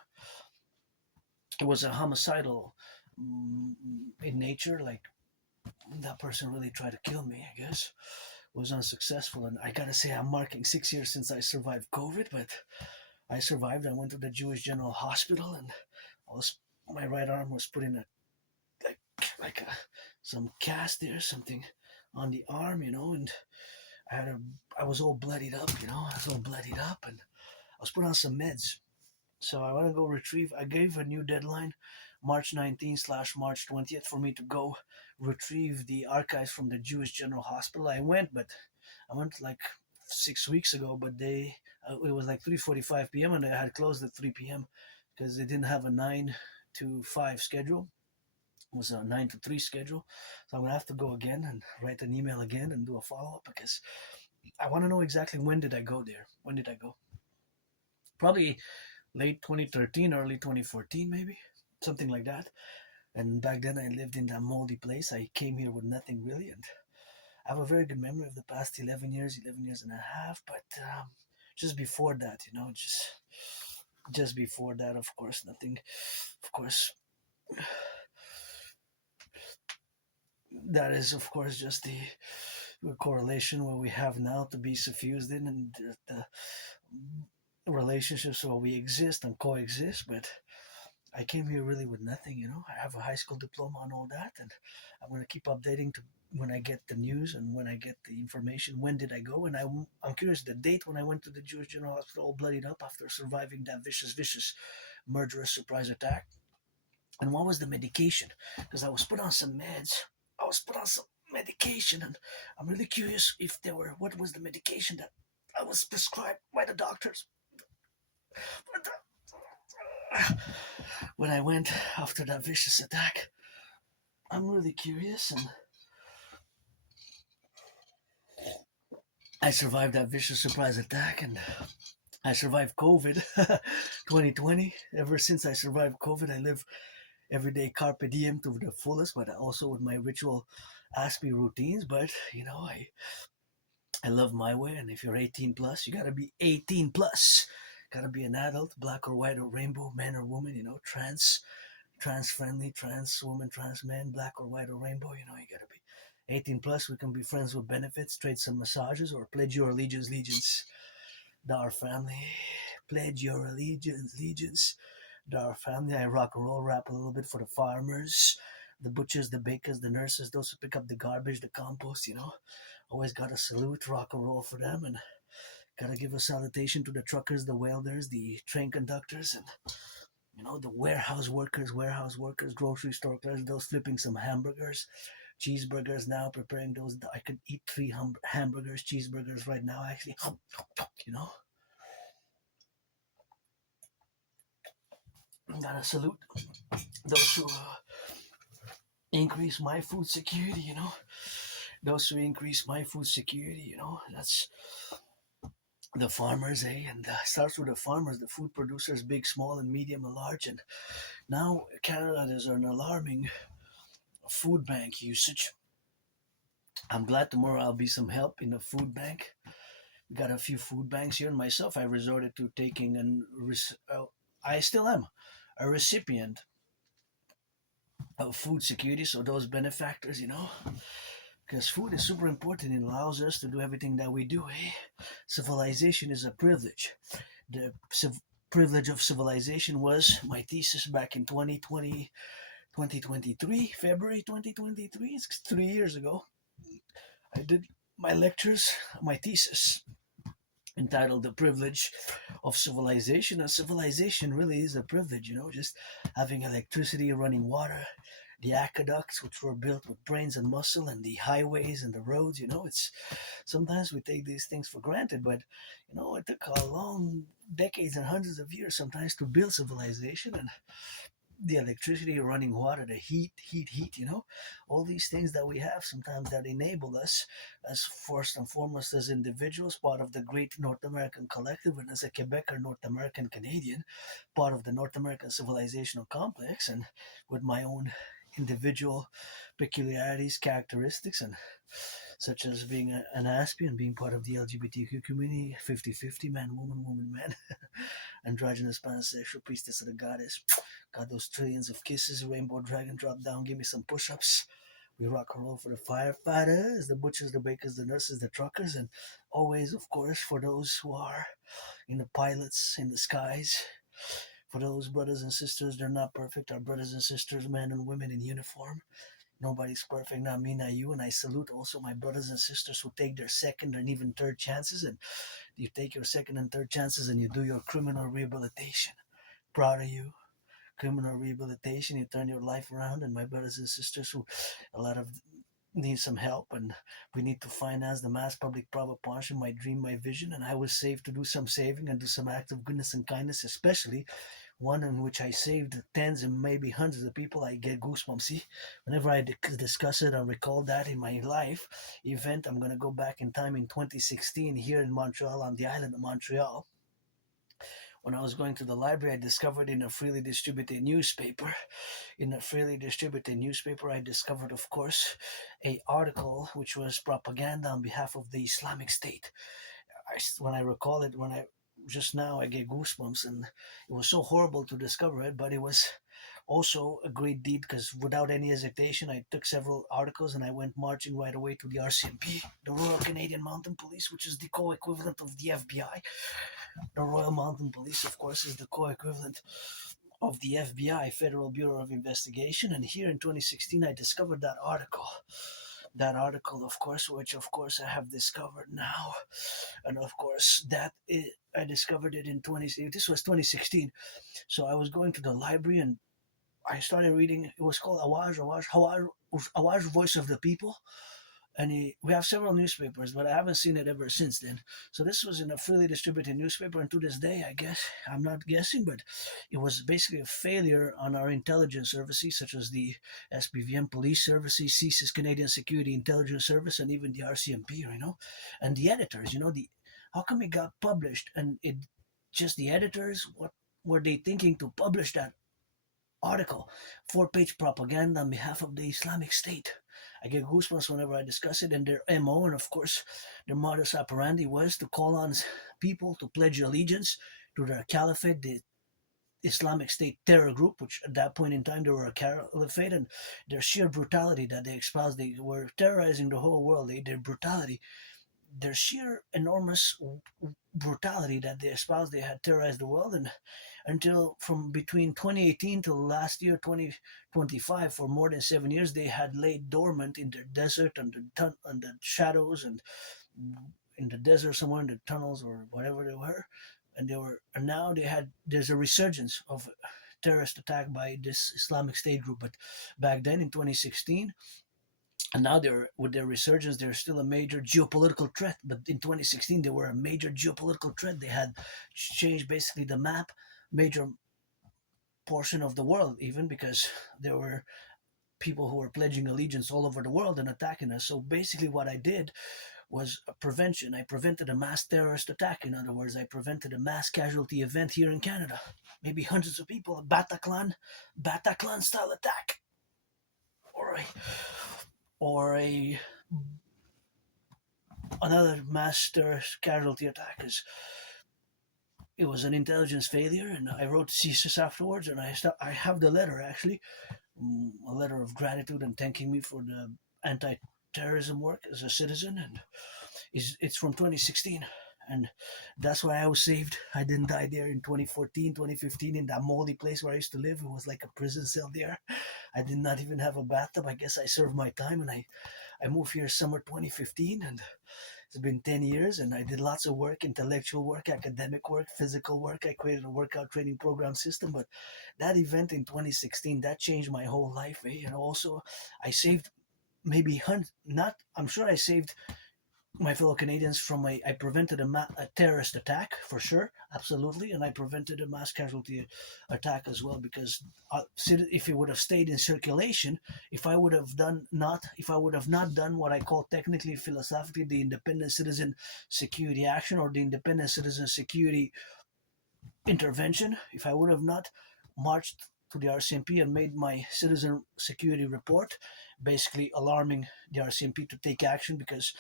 It was a homicidal in nature. Like that person really tried to kill me. I guess was unsuccessful. And I gotta say, I'm marking 6 years since I survived COVID, but I survived. I went to the Jewish General Hospital and my right arm was put in a some cast there, something on the arm, and I was all bloodied up, and I was put on some meds. So I want to go retrieve. I gave a new deadline, March 19th / March 20th, for me to go retrieve the archives from the Jewish General Hospital. I went like 6 weeks ago, but it was like 3:45 p.m. and they had closed at 3 p.m. because they didn't have a 9 to 5 schedule. It was a 9 to 3 schedule. So I'm going to have to go again and write an email again and do a follow-up because I want to know exactly when did I go there. When did I go? Probably late 2013, early 2014 maybe. Something like that. And back then I lived in that moldy place. I came here with nothing really. And I have a very good memory of the past 11 years and a half. But just before that, just before that, of course, nothing. Of course, that is, of course, just the correlation where we have now to be suffused in and the relationships where we exist and coexist. But I came here really with nothing, I have a high school diploma and all that, and I'm going to keep updating to when I get the news and when I get the information. When did I go? And I'm curious the date when I went to the Jewish General Hospital all bloodied up after surviving that vicious, murderous surprise attack. And what was the medication? Because I was put on some meds. I was put on some medication, and I'm really curious if there were what was the medication that I was prescribed by the doctors. When I went after that vicious attack, I'm really curious, and I survived that vicious surprise attack, and I survived COVID 2020. Ever since I survived COVID, I live every day carpe diem to the fullest, but also with my ritual Aspie routines. But I love my way, and if you're 18 plus, you gotta be 18 plus. Gotta be an adult, black or white or rainbow, man or woman, trans friendly, trans woman, trans man, black or white or rainbow, you gotta be 18 plus. We can be friends with benefits, trade some massages, or pledge your allegiance. Dar family, pledge your allegiance. Dar family. I rock and roll rap a little bit for the farmers, the butchers, the bakers, the nurses, those who pick up the garbage, the compost, Always gotta salute, rock and roll for them, and gotta give a salutation to the truckers, the welders, the train conductors, and the warehouse workers, grocery store clerks, those flipping some hamburgers, cheeseburgers now, preparing those. I could eat 3 hamburgers, cheeseburgers right now, actually. Gotta salute those who increase my food security, Those who increase my food security, That's the farmers, eh? And starts with the farmers, the food producers, big, small, and medium, and large. And now Canada is an alarming food bank usage. I'm glad tomorrow I'll be some help in a food bank. We got a few food banks here, and myself, I resorted to taking I still am a recipient of food security. So those benefactors, because food is super important. It allows us to do everything that we do. Eh? Civilization is a privilege. The privilege of civilization was my thesis back in 2023, February 2023. It's 3 years ago. I did my lectures, my thesis, entitled The Privilege of Civilization. And civilization really is a privilege, just having electricity, running water, the aqueducts, which were built with brains and muscle, and the highways and the roads. It's sometimes we take these things for granted, but it took a long decades and hundreds of years sometimes to build civilization. And the electricity, running water, the heat, all these things that we have sometimes that enable us as first and foremost as individuals, part of the great North American collective, and as a Quebecer, North American Canadian, part of the North American civilizational complex, and with my own individual peculiarities, characteristics, and such as being an Aspie and being part of the LGBTQ community, 50-50, man, woman, man, androgynous, pansexual, priestess of the goddess. Got those trillions of kisses, rainbow dragon, drop down, give me some push-ups. We rock and roll for the firefighters, the butchers, the bakers, the nurses, the truckers, and always, of course, for those who are in the pilots, in the skies. For those brothers and sisters, they're not perfect. Our brothers and sisters, men and women in uniform. Nobody's perfect, not me, not you. And I salute also my brothers and sisters who take their second and even third chances. And you take your second and third chances and you do your criminal rehabilitation. Proud of you. Criminal rehabilitation, you turn your life around. And my brothers and sisters who a lot of need some help, and we need to finance the mass public private partnership, my dream, my vision. And I was saved to do some saving and do some acts of goodness and kindness, especially one in which I saved tens and maybe hundreds of people. I get goosebumps. See, whenever I discuss it and recall that in my life event, I'm going to go back in time in 2016 here in Montreal, on the island of Montreal. When I was going to the library, I discovered in a freely distributed newspaper. I discovered, of course, a article which was propaganda on behalf of the Islamic State. When I recall it, just now I get goosebumps, and it was so horrible to discover it, but it was also a great deed, because without any hesitation, I took several articles and I went marching right away to the RCMP, the Royal Canadian Mounted Police, which is the co-equivalent of the FBI. The Royal Mountain Police, of course, is the co-equivalent of the FBI, Federal Bureau of Investigation. And here in 2016, I discovered that article. That article, of course, which of course I have discovered now. And of course, I discovered it in this was 2016. So I was going to the library and I started reading. It was called Awaj, Voice of the People. And we have several newspapers, but I haven't seen it ever since then. So this was in a freely distributed newspaper, and to this day, I guess, I'm not guessing, but it was basically a failure on our intelligence services, such as the SPVM police services, CSIS, Canadian Security Intelligence Service, and even the RCMP, and the editors, how come it got published, and it just the editors, what were they thinking to publish that article? 4-page propaganda on behalf of the Islamic State. I get goosebumps whenever I discuss it, and their MO, and of course, their modus operandi was to call on people to pledge allegiance to their caliphate, the Islamic State terror group, which at that point in time they were a caliphate, and their sheer brutality that they espoused. They were terrorizing the whole world. Their brutality, their sheer enormous brutality that they espoused, they had terrorized the world, and until from between 2018 to last year 2025, for more than 7 years, they had laid dormant in the desert and the shadows, and in the desert somewhere in the tunnels or whatever they were, and now there's a resurgence of terrorist attack by this Islamic State group. But back then in 2016, and now with their resurgence, they're still a major geopolitical threat. But in 2016, they were a major geopolitical threat. They had changed basically the map, major portion of the world, even because there were people who were pledging allegiance all over the world and attacking us. So basically what I did was a prevention. I prevented a mass terrorist attack. In other words, I prevented a mass casualty event here in Canada. Maybe hundreds of people, a Bataclan style attack. Or another mass terrorist casualty attack. It was an intelligence failure, and I wrote to CSIS afterwards, and I have the letter, actually, a letter of gratitude and thanking me for the anti-terrorism work as a citizen, and it's from 2016, and that's why I was saved. I didn't die there in 2014, 2015 in that moldy place where I used to live. It was like a prison cell there. I did not even have a bathtub. I guess I served my time, and I moved here summer 2015, and it's been 10 years, and I did lots of work, intellectual work, academic work, physical work. I created a workout training program system. But that event in 2016, that changed my whole life. And also, I saved I'm sure I saved my fellow Canadians from I prevented a terrorist attack, for sure, absolutely, and I prevented a mass casualty attack as well, because if it would have stayed in circulation, if I would have not done what I call technically, philosophically, the independent citizen security action, or the independent citizen security intervention, if I would have not marched to the RCMP and made my citizen security report, basically alarming the RCMP to take action, because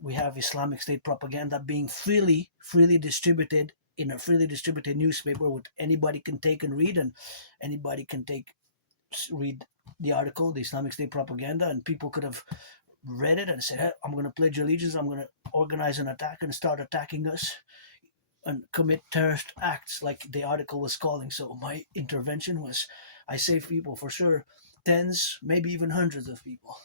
we have Islamic State propaganda being freely distributed in a freely distributed newspaper, which anybody can take and read, and anybody can read the article, the Islamic State propaganda, and people could have read it and said, hey, I'm going to pledge allegiance, I'm going to organize an attack and start attacking us and commit terrorist acts, like the article was calling. So my intervention was, I saved people, for sure, tens, maybe even hundreds of people.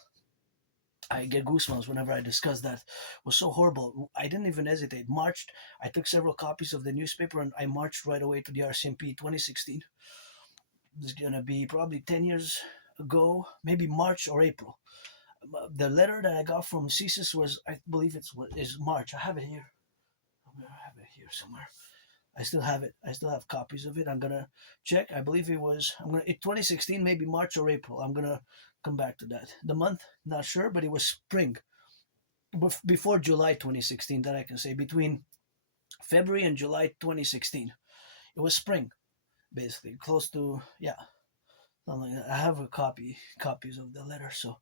I get goosebumps whenever I discuss that. It was so horrible. I didn't even hesitate. I took several copies of the newspaper and I marched right away to the RCMP. 2016. It's gonna be probably 10 years ago, maybe March or April. The letter that I got from CSIS was, I believe is March. I have it here. I have it here somewhere. I still have it. I still have copies of it. I'm gonna check. I believe it was 2016, maybe March or April. I'm gonna come back to that. The month, not sure, but it was spring. Before July 2016, that I can say. Between February and July 2016, it was spring, basically, close to, yeah. I have copies of the letter, so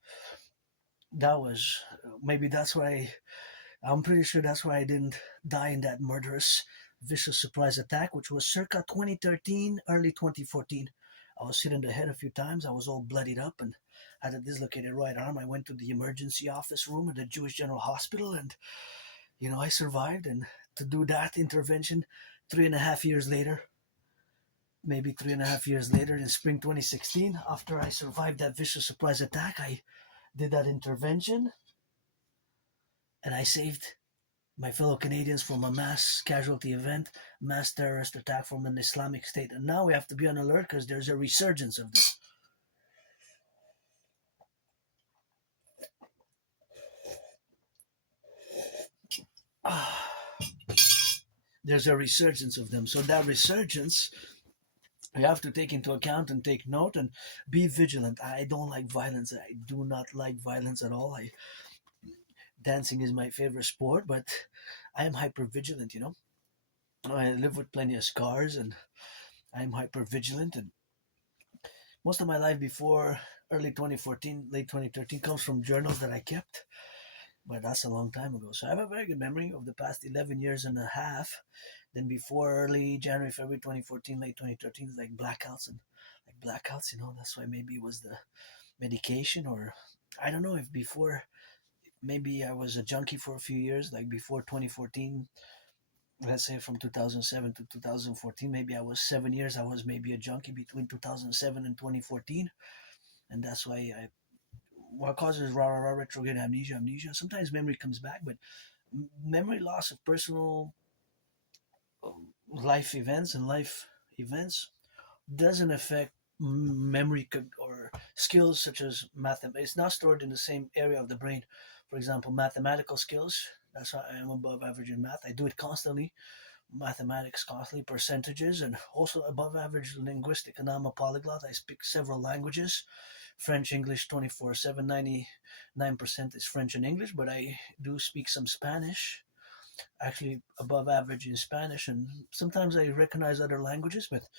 that was, maybe that's why, I'm pretty sure that's why I didn't die in that murderous, vicious surprise attack, which was circa 2013, early 2014. I was hit in the head a few times. I was all bloodied up and had a dislocated right arm. I went to the emergency office room at the Jewish General Hospital, and I survived. And to do that intervention 3.5 years later, maybe 3.5 years later, in spring 2016, after I survived that vicious surprise attack, I did that intervention and I saved my fellow Canadians from a mass casualty event, mass terrorist attack from an Islamic State. And now we have to be on alert because there's a resurgence of them. There's a resurgence of them. So that resurgence, you have to take into account and take note and be vigilant. I don't like violence. I do not like violence at all. Dancing is my favorite sport, but I am hyper vigilant. I live with plenty of scars, and I'm hyper vigilant. And most of my life before early 2014, late 2013 comes from journals that I kept, but that's a long time ago. So I have a very good memory of the past 11 years and a half. Then before early January, February 2014, late 2013, it's like blackouts and like blackouts. That's why maybe it was the medication, or I don't know if before, maybe I was a junkie for a few years, like before 2014. Let's say from 2007 to 2014, maybe I was 7 years. I was maybe a junkie between 2007 and 2014, and that's why what causes retrograde amnesia. Sometimes memory comes back, but memory loss of personal life events and life events doesn't affect memory or skills such as mathematics. It's not stored in the same area of the brain. For example, mathematical skills. That's why I am above average in math. I do it constantly. Mathematics constantly, percentages, and also above average linguistic. And I'm a polyglot. I speak several languages. French, English, 24/7. 99% is French and English, but I do speak some Spanish. Actually, above average in Spanish, and sometimes I recognize other languages, but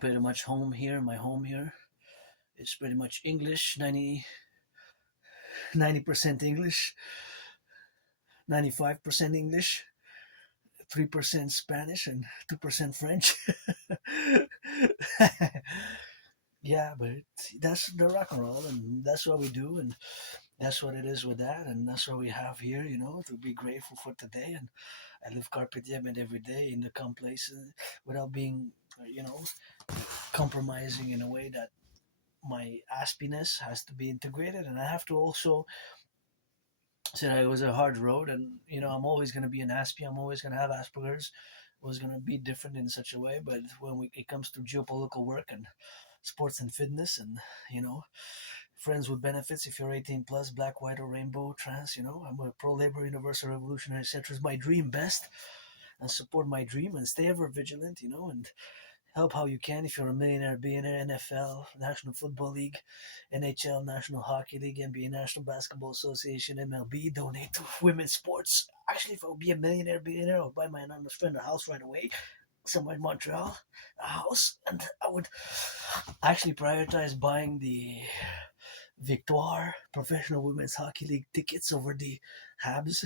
pretty much my home here is pretty much English, 90% English, 95% English, 3% Spanish, and 2% French. Yeah, but that's the rock and roll, and that's what we do, and that's what it is with that, and that's what we have here, to be grateful for today. And I live carpe diem every day in the calm place, without being, compromising in a way that my aspiness has to be integrated, and I have to also say that it was a hard road, and I'm always going to be an Aspie. I'm always going to have Asperger's. It was going to be different in such a way, but when it comes to geopolitical work and sports and fitness, and friends with benefits, if you're 18 plus, black, white, or rainbow, trans, I'm a pro labor, universal revolutionary, etc. is my dream best, and support my dream and stay ever vigilant, and help how you can. If you're a millionaire, billionaire, NFL, National Football League, NHL, National Hockey League, NBA, National Basketball Association, MLB, donate to women's sports. Actually, if I would be a millionaire, billionaire, I would buy my anonymous friend a house right away, somewhere in Montreal, a house, and I would actually prioritize buying the Victoire Professional Women's Hockey League tickets over the Habs.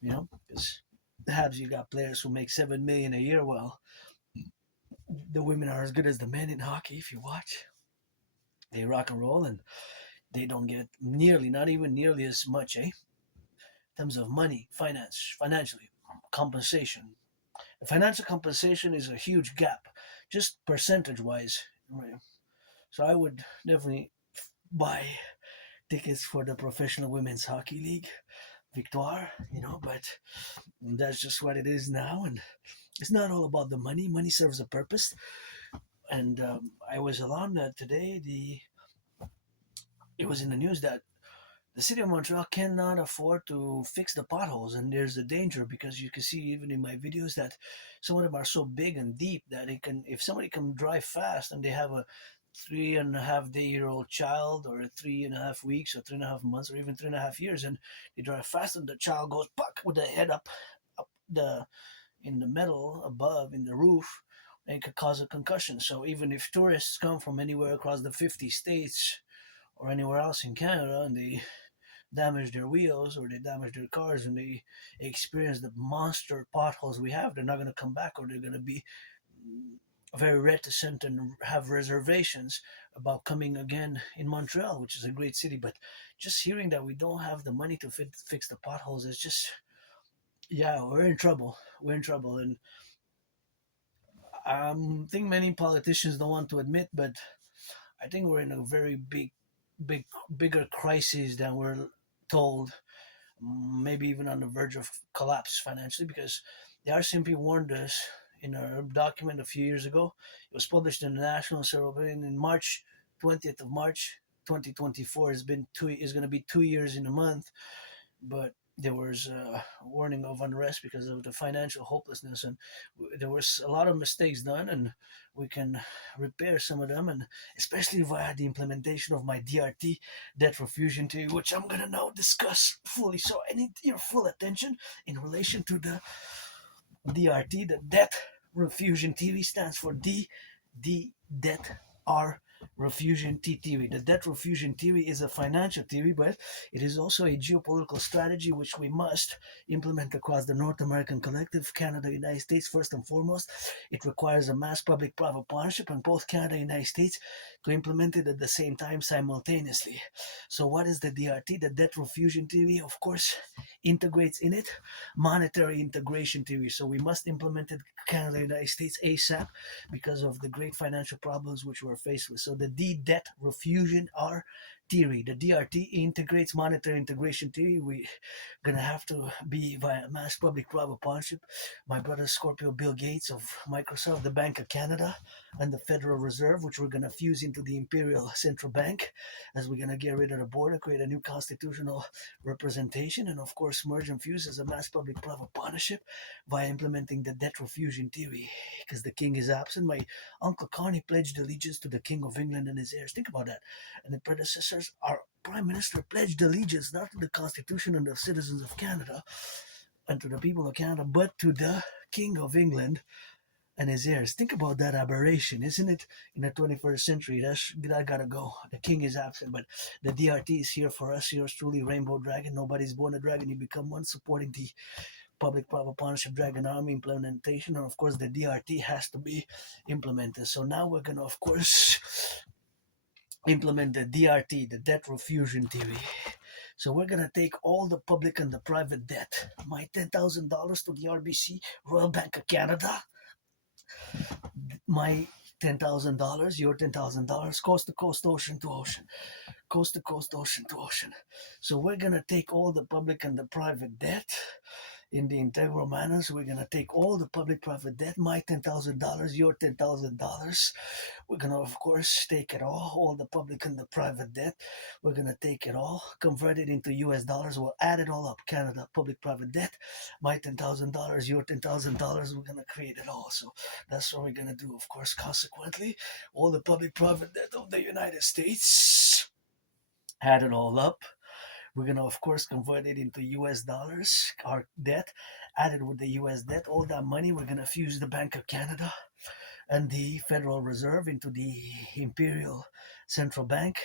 Because the Habs, you got players who make $7 million a year. Well, the women are as good as the men in hockey. If you watch, they rock and roll, and they don't get not even nearly as much, in terms of money, financially, compensation. The financial compensation is a huge gap, just percentage wise. Right? So I would definitely buy tickets for the Professional Women's Hockey League, Victoire, but that's just what it is now. And it's not all about the money. Money serves a purpose. And I was alarmed that today it was in the news that the city of Montreal cannot afford to fix the potholes, and there's a danger because you can see even in my videos that some of them are so big and deep that if somebody can drive fast and they have a 3.5-day-old child, or 3.5 weeks, or 3.5 months, or even 3.5 years, and they drive fast and the child goes puck with the head up the in the metal above in the roof, and it could cause a concussion. So even if tourists come from anywhere across the 50 states or anywhere else in Canada, and they damage their wheels or they damage their cars and they experience the monster potholes we have, they're not going to come back, or they're going to be very reticent and have reservations about coming again in Montreal, which is a great city. But just hearing that we don't have the money to fix the potholes is just, yeah, we're in trouble. And think many politicians don't want to admit, but I think we're in a very bigger crisis than we're told. Maybe even on the verge of collapse financially, because the RCMP warned us in a document a few years ago. It was published in the National Herald in March 20th of March 2024. Is going to be 2 years in a month, but there was a warning of unrest because of the financial hopelessness, and there was a lot of mistakes done, and we can repair some of them, and especially via the implementation of my DRT, debt refusion theory, which I'm gonna now discuss fully. So I need your full attention in relation to the DRT. The debt refusion theory stands for D debt R refusion T theory. The debt refusion theory is a financial theory, but it is also a geopolitical strategy which we must implement across the North American Collectif, Canada, United States. First and foremost, it requires a mass public-private partnership in both Canada and United States to implement it at the same time simultaneously. So what is the DRT? The debt refusion theory, of course, integrates in it monetary integration theory. So we must implement it Canada, United States ASAP because of the great financial problems which we're faced with. So the D debt refusion R theory, the DRT integrates monetary integration theory. We're gonna have to be via mass public-private partnership. My brother Scorpio Bill Gates of Microsoft, the Bank of Canada, and the Federal Reserve, which we're gonna fuse into the Imperial Central Bank, as we're gonna get rid of the border, create a new constitutional representation, and of course merge and fuse as a mass public-private partnership by implementing the debt refusion theory. Because the king is absent, my uncle Connie pledged allegiance to the King of England and his heirs. Think about that. And the predecessors, our prime minister, pledged allegiance not to the Constitution and the citizens of Canada and to the people of Canada, but to the King of England and his heirs. Think about that aberration, isn't it? In the 21st century, that gotta go. The king is absent, but the DRT is here for us. Yours truly, Rainbow Dragon. Nobody's born a dragon. You become one, supporting the public-private partnership Dragon Army implementation, and of course the DRT has to be implemented. So now we're gonna, of course, implement the DRT, the debt refusion theory. So we're gonna take all the public and the private debt, my $10,000 to the RBC, Royal Bank of Canada, my $10,000, your $10,000, coast to coast, ocean to ocean, coast to coast, ocean to ocean. So we're gonna take all the public and the private debt in the integral manner. So we're going to take all the public-private debt, my $10,000, your $10,000. We're going to, of course, take it all the public and the private debt. We're going to take it all, convert it into US dollars. We'll add it all up. Canada, public-private debt, my $10,000, your $10,000. We're going to create it all. So that's what we're going to do, of course. Consequently, all the public-private debt of the United States, add it all up. We're going to, of course, convert it into US dollars, our debt, added with the US debt. All that money, we're going to fuse the Bank of Canada and the Federal Reserve into the Imperial Central Bank.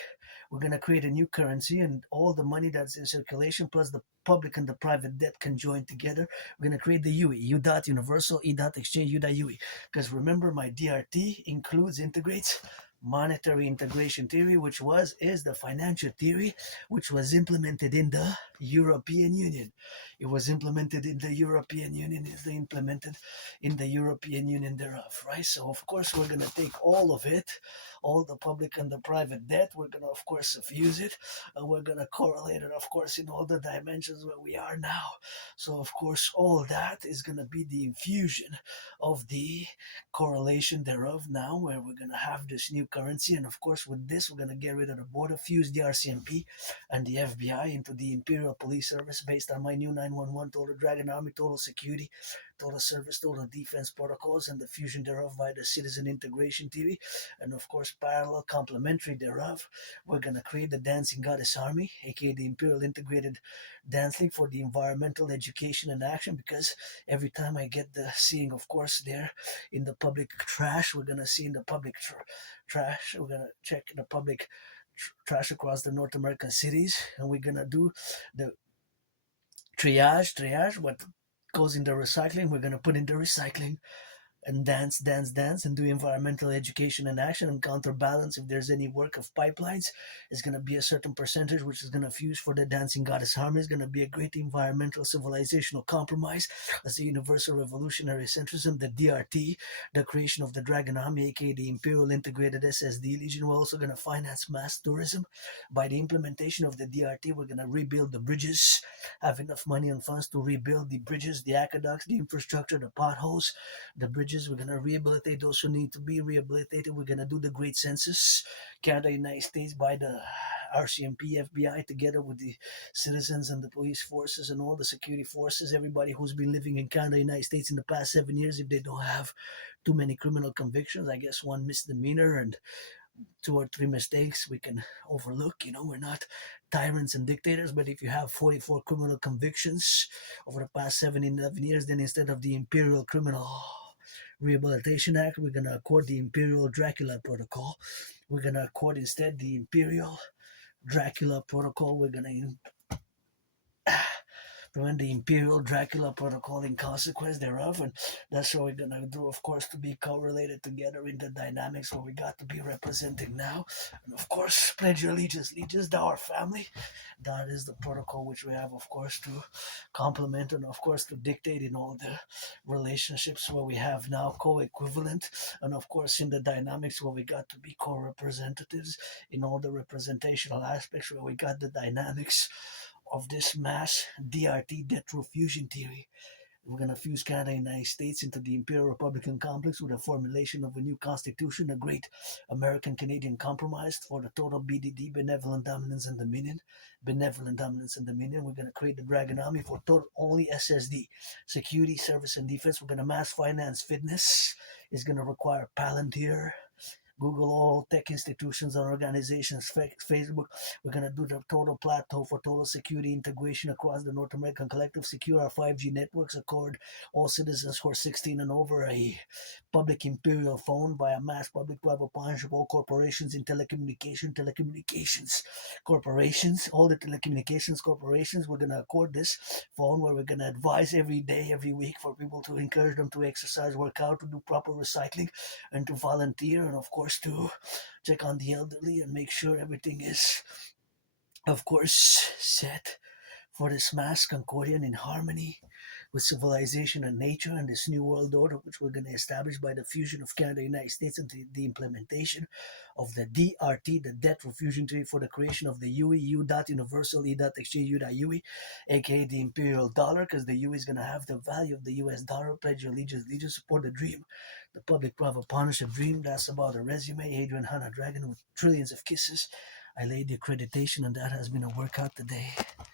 We're going to create a new currency, and all the money that's in circulation plus the public and the private debt can join together. We're going to create the UE, U dot universal, E dot exchange, U dot UE. Because remember, my DRT integrates monetary integration theory, which is the financial theory, which was implemented in the European Union. It was implemented in the European Union, is implemented in the European Union thereof, right? So of course we're gonna take all of it, all the public and the private debt, we're gonna of course fuse it, and we're gonna correlate it, of course, in all the dimensions where we are now. So of course all that is gonna be the infusion of the correlation thereof now, where we're gonna have this new currency, and of course with this we're gonna get rid of the border, fuse the RCMP and the FBI into the Imperial Police Service based on my new 911, total Dragon Army, total security, total service, total defense protocols, and the fusion thereof by the citizen integration theory, and of course parallel complementary thereof, we're gonna create the Dancing Goddess Army, aka the Imperial Integrated Dance League for the environmental education and action, because every time I get the seeing, of course, there in the public trash, we're gonna see in the public trash, we're gonna check the public trash across the North American cities, and we're gonna do the triage, what goes in the recycling, we're gonna put in the recycling, and dance, and do environmental education and action and counterbalance. If there's any work of pipelines, it's going to be a certain percentage which is going to fuse for the dancing goddess harmony. It's going to be a great environmental civilizational compromise as the universal revolutionary centrism, the DRT, the creation of the Dragon Army, aka the Imperial Integrated SSD Legion. We're also going to finance mass tourism. By the implementation of the DRT, we're going to rebuild the bridges, have enough money and funds to rebuild the bridges, the aqueducts, the infrastructure, the potholes, the bridges. We're going to rehabilitate those who need to be rehabilitated. We're going to do the great census. Canada, United States, by the RCMP, FBI, together with the citizens and the police forces and all the security forces, everybody who's been living in Canada, United States in the past 7 years, if they don't have too many criminal convictions, I guess one misdemeanor and 2 or 3 mistakes we can overlook. We're not tyrants and dictators, but if you have 44 criminal convictions over the past 11 years, then instead of the Imperial Criminal Rehabilitation Act, we're going to accord the Imperial Dracula Protocol. We're going to accord instead the Imperial Dracula Protocol. We're going to prevent the Imperial Dracula Protocol in consequence thereof. And that's what we're going to do, of course, to be correlated together in the dynamics where we got to be representing now. And of course, pledge your allegiance, thou our family. That is the protocol which we have, of course, to complement and, of course, to dictate in all the relationships where we have now co-equivalent. And, of course, in the dynamics where we got to be co-representatives in all the representational aspects where we got the dynamics of this mass DRT, death row fusion theory. We're going to fuse Canada and the United States into the Imperial Republican complex with a formulation of a new constitution, a great American-Canadian compromise for the total BDD, benevolent dominance and dominion. Benevolent dominance and dominion. We're going to create the Dragon Army for total only SSD, security, service, and defense. We're going to mass finance fitness. It's going to require Palantir, Google, all tech institutions and organizations, Facebook. We're going to do the total plateau for total security integration across the North American Collective, secure our 5G networks, accord all citizens who are 16 and over a public imperial phone by a mass public-private partnership, all corporations in telecommunications corporations, all the telecommunications corporations. We're going to accord this phone where we're going to advise every day, every week for people to encourage them to exercise, work out, to do proper recycling, and to volunteer, and of course to check on the elderly and make sure everything is, of course, set for this mass concordian in harmony with civilization and nature and this new world order which we're going to establish by the fusion of Canada and the United States and the implementation of the DRT, the debt refusion treaty, for the creation of the UE, U.Universal, E.Exchange, U.UE, aka the imperial dollar, because the UE is going to have the value of the US dollar. Pledge your allegiance, support the dream, the public-private partnership dream. That's about a resume. Adrian Hanna Dragon with trillions of kisses. I laid the accreditation, and that has been a workout today.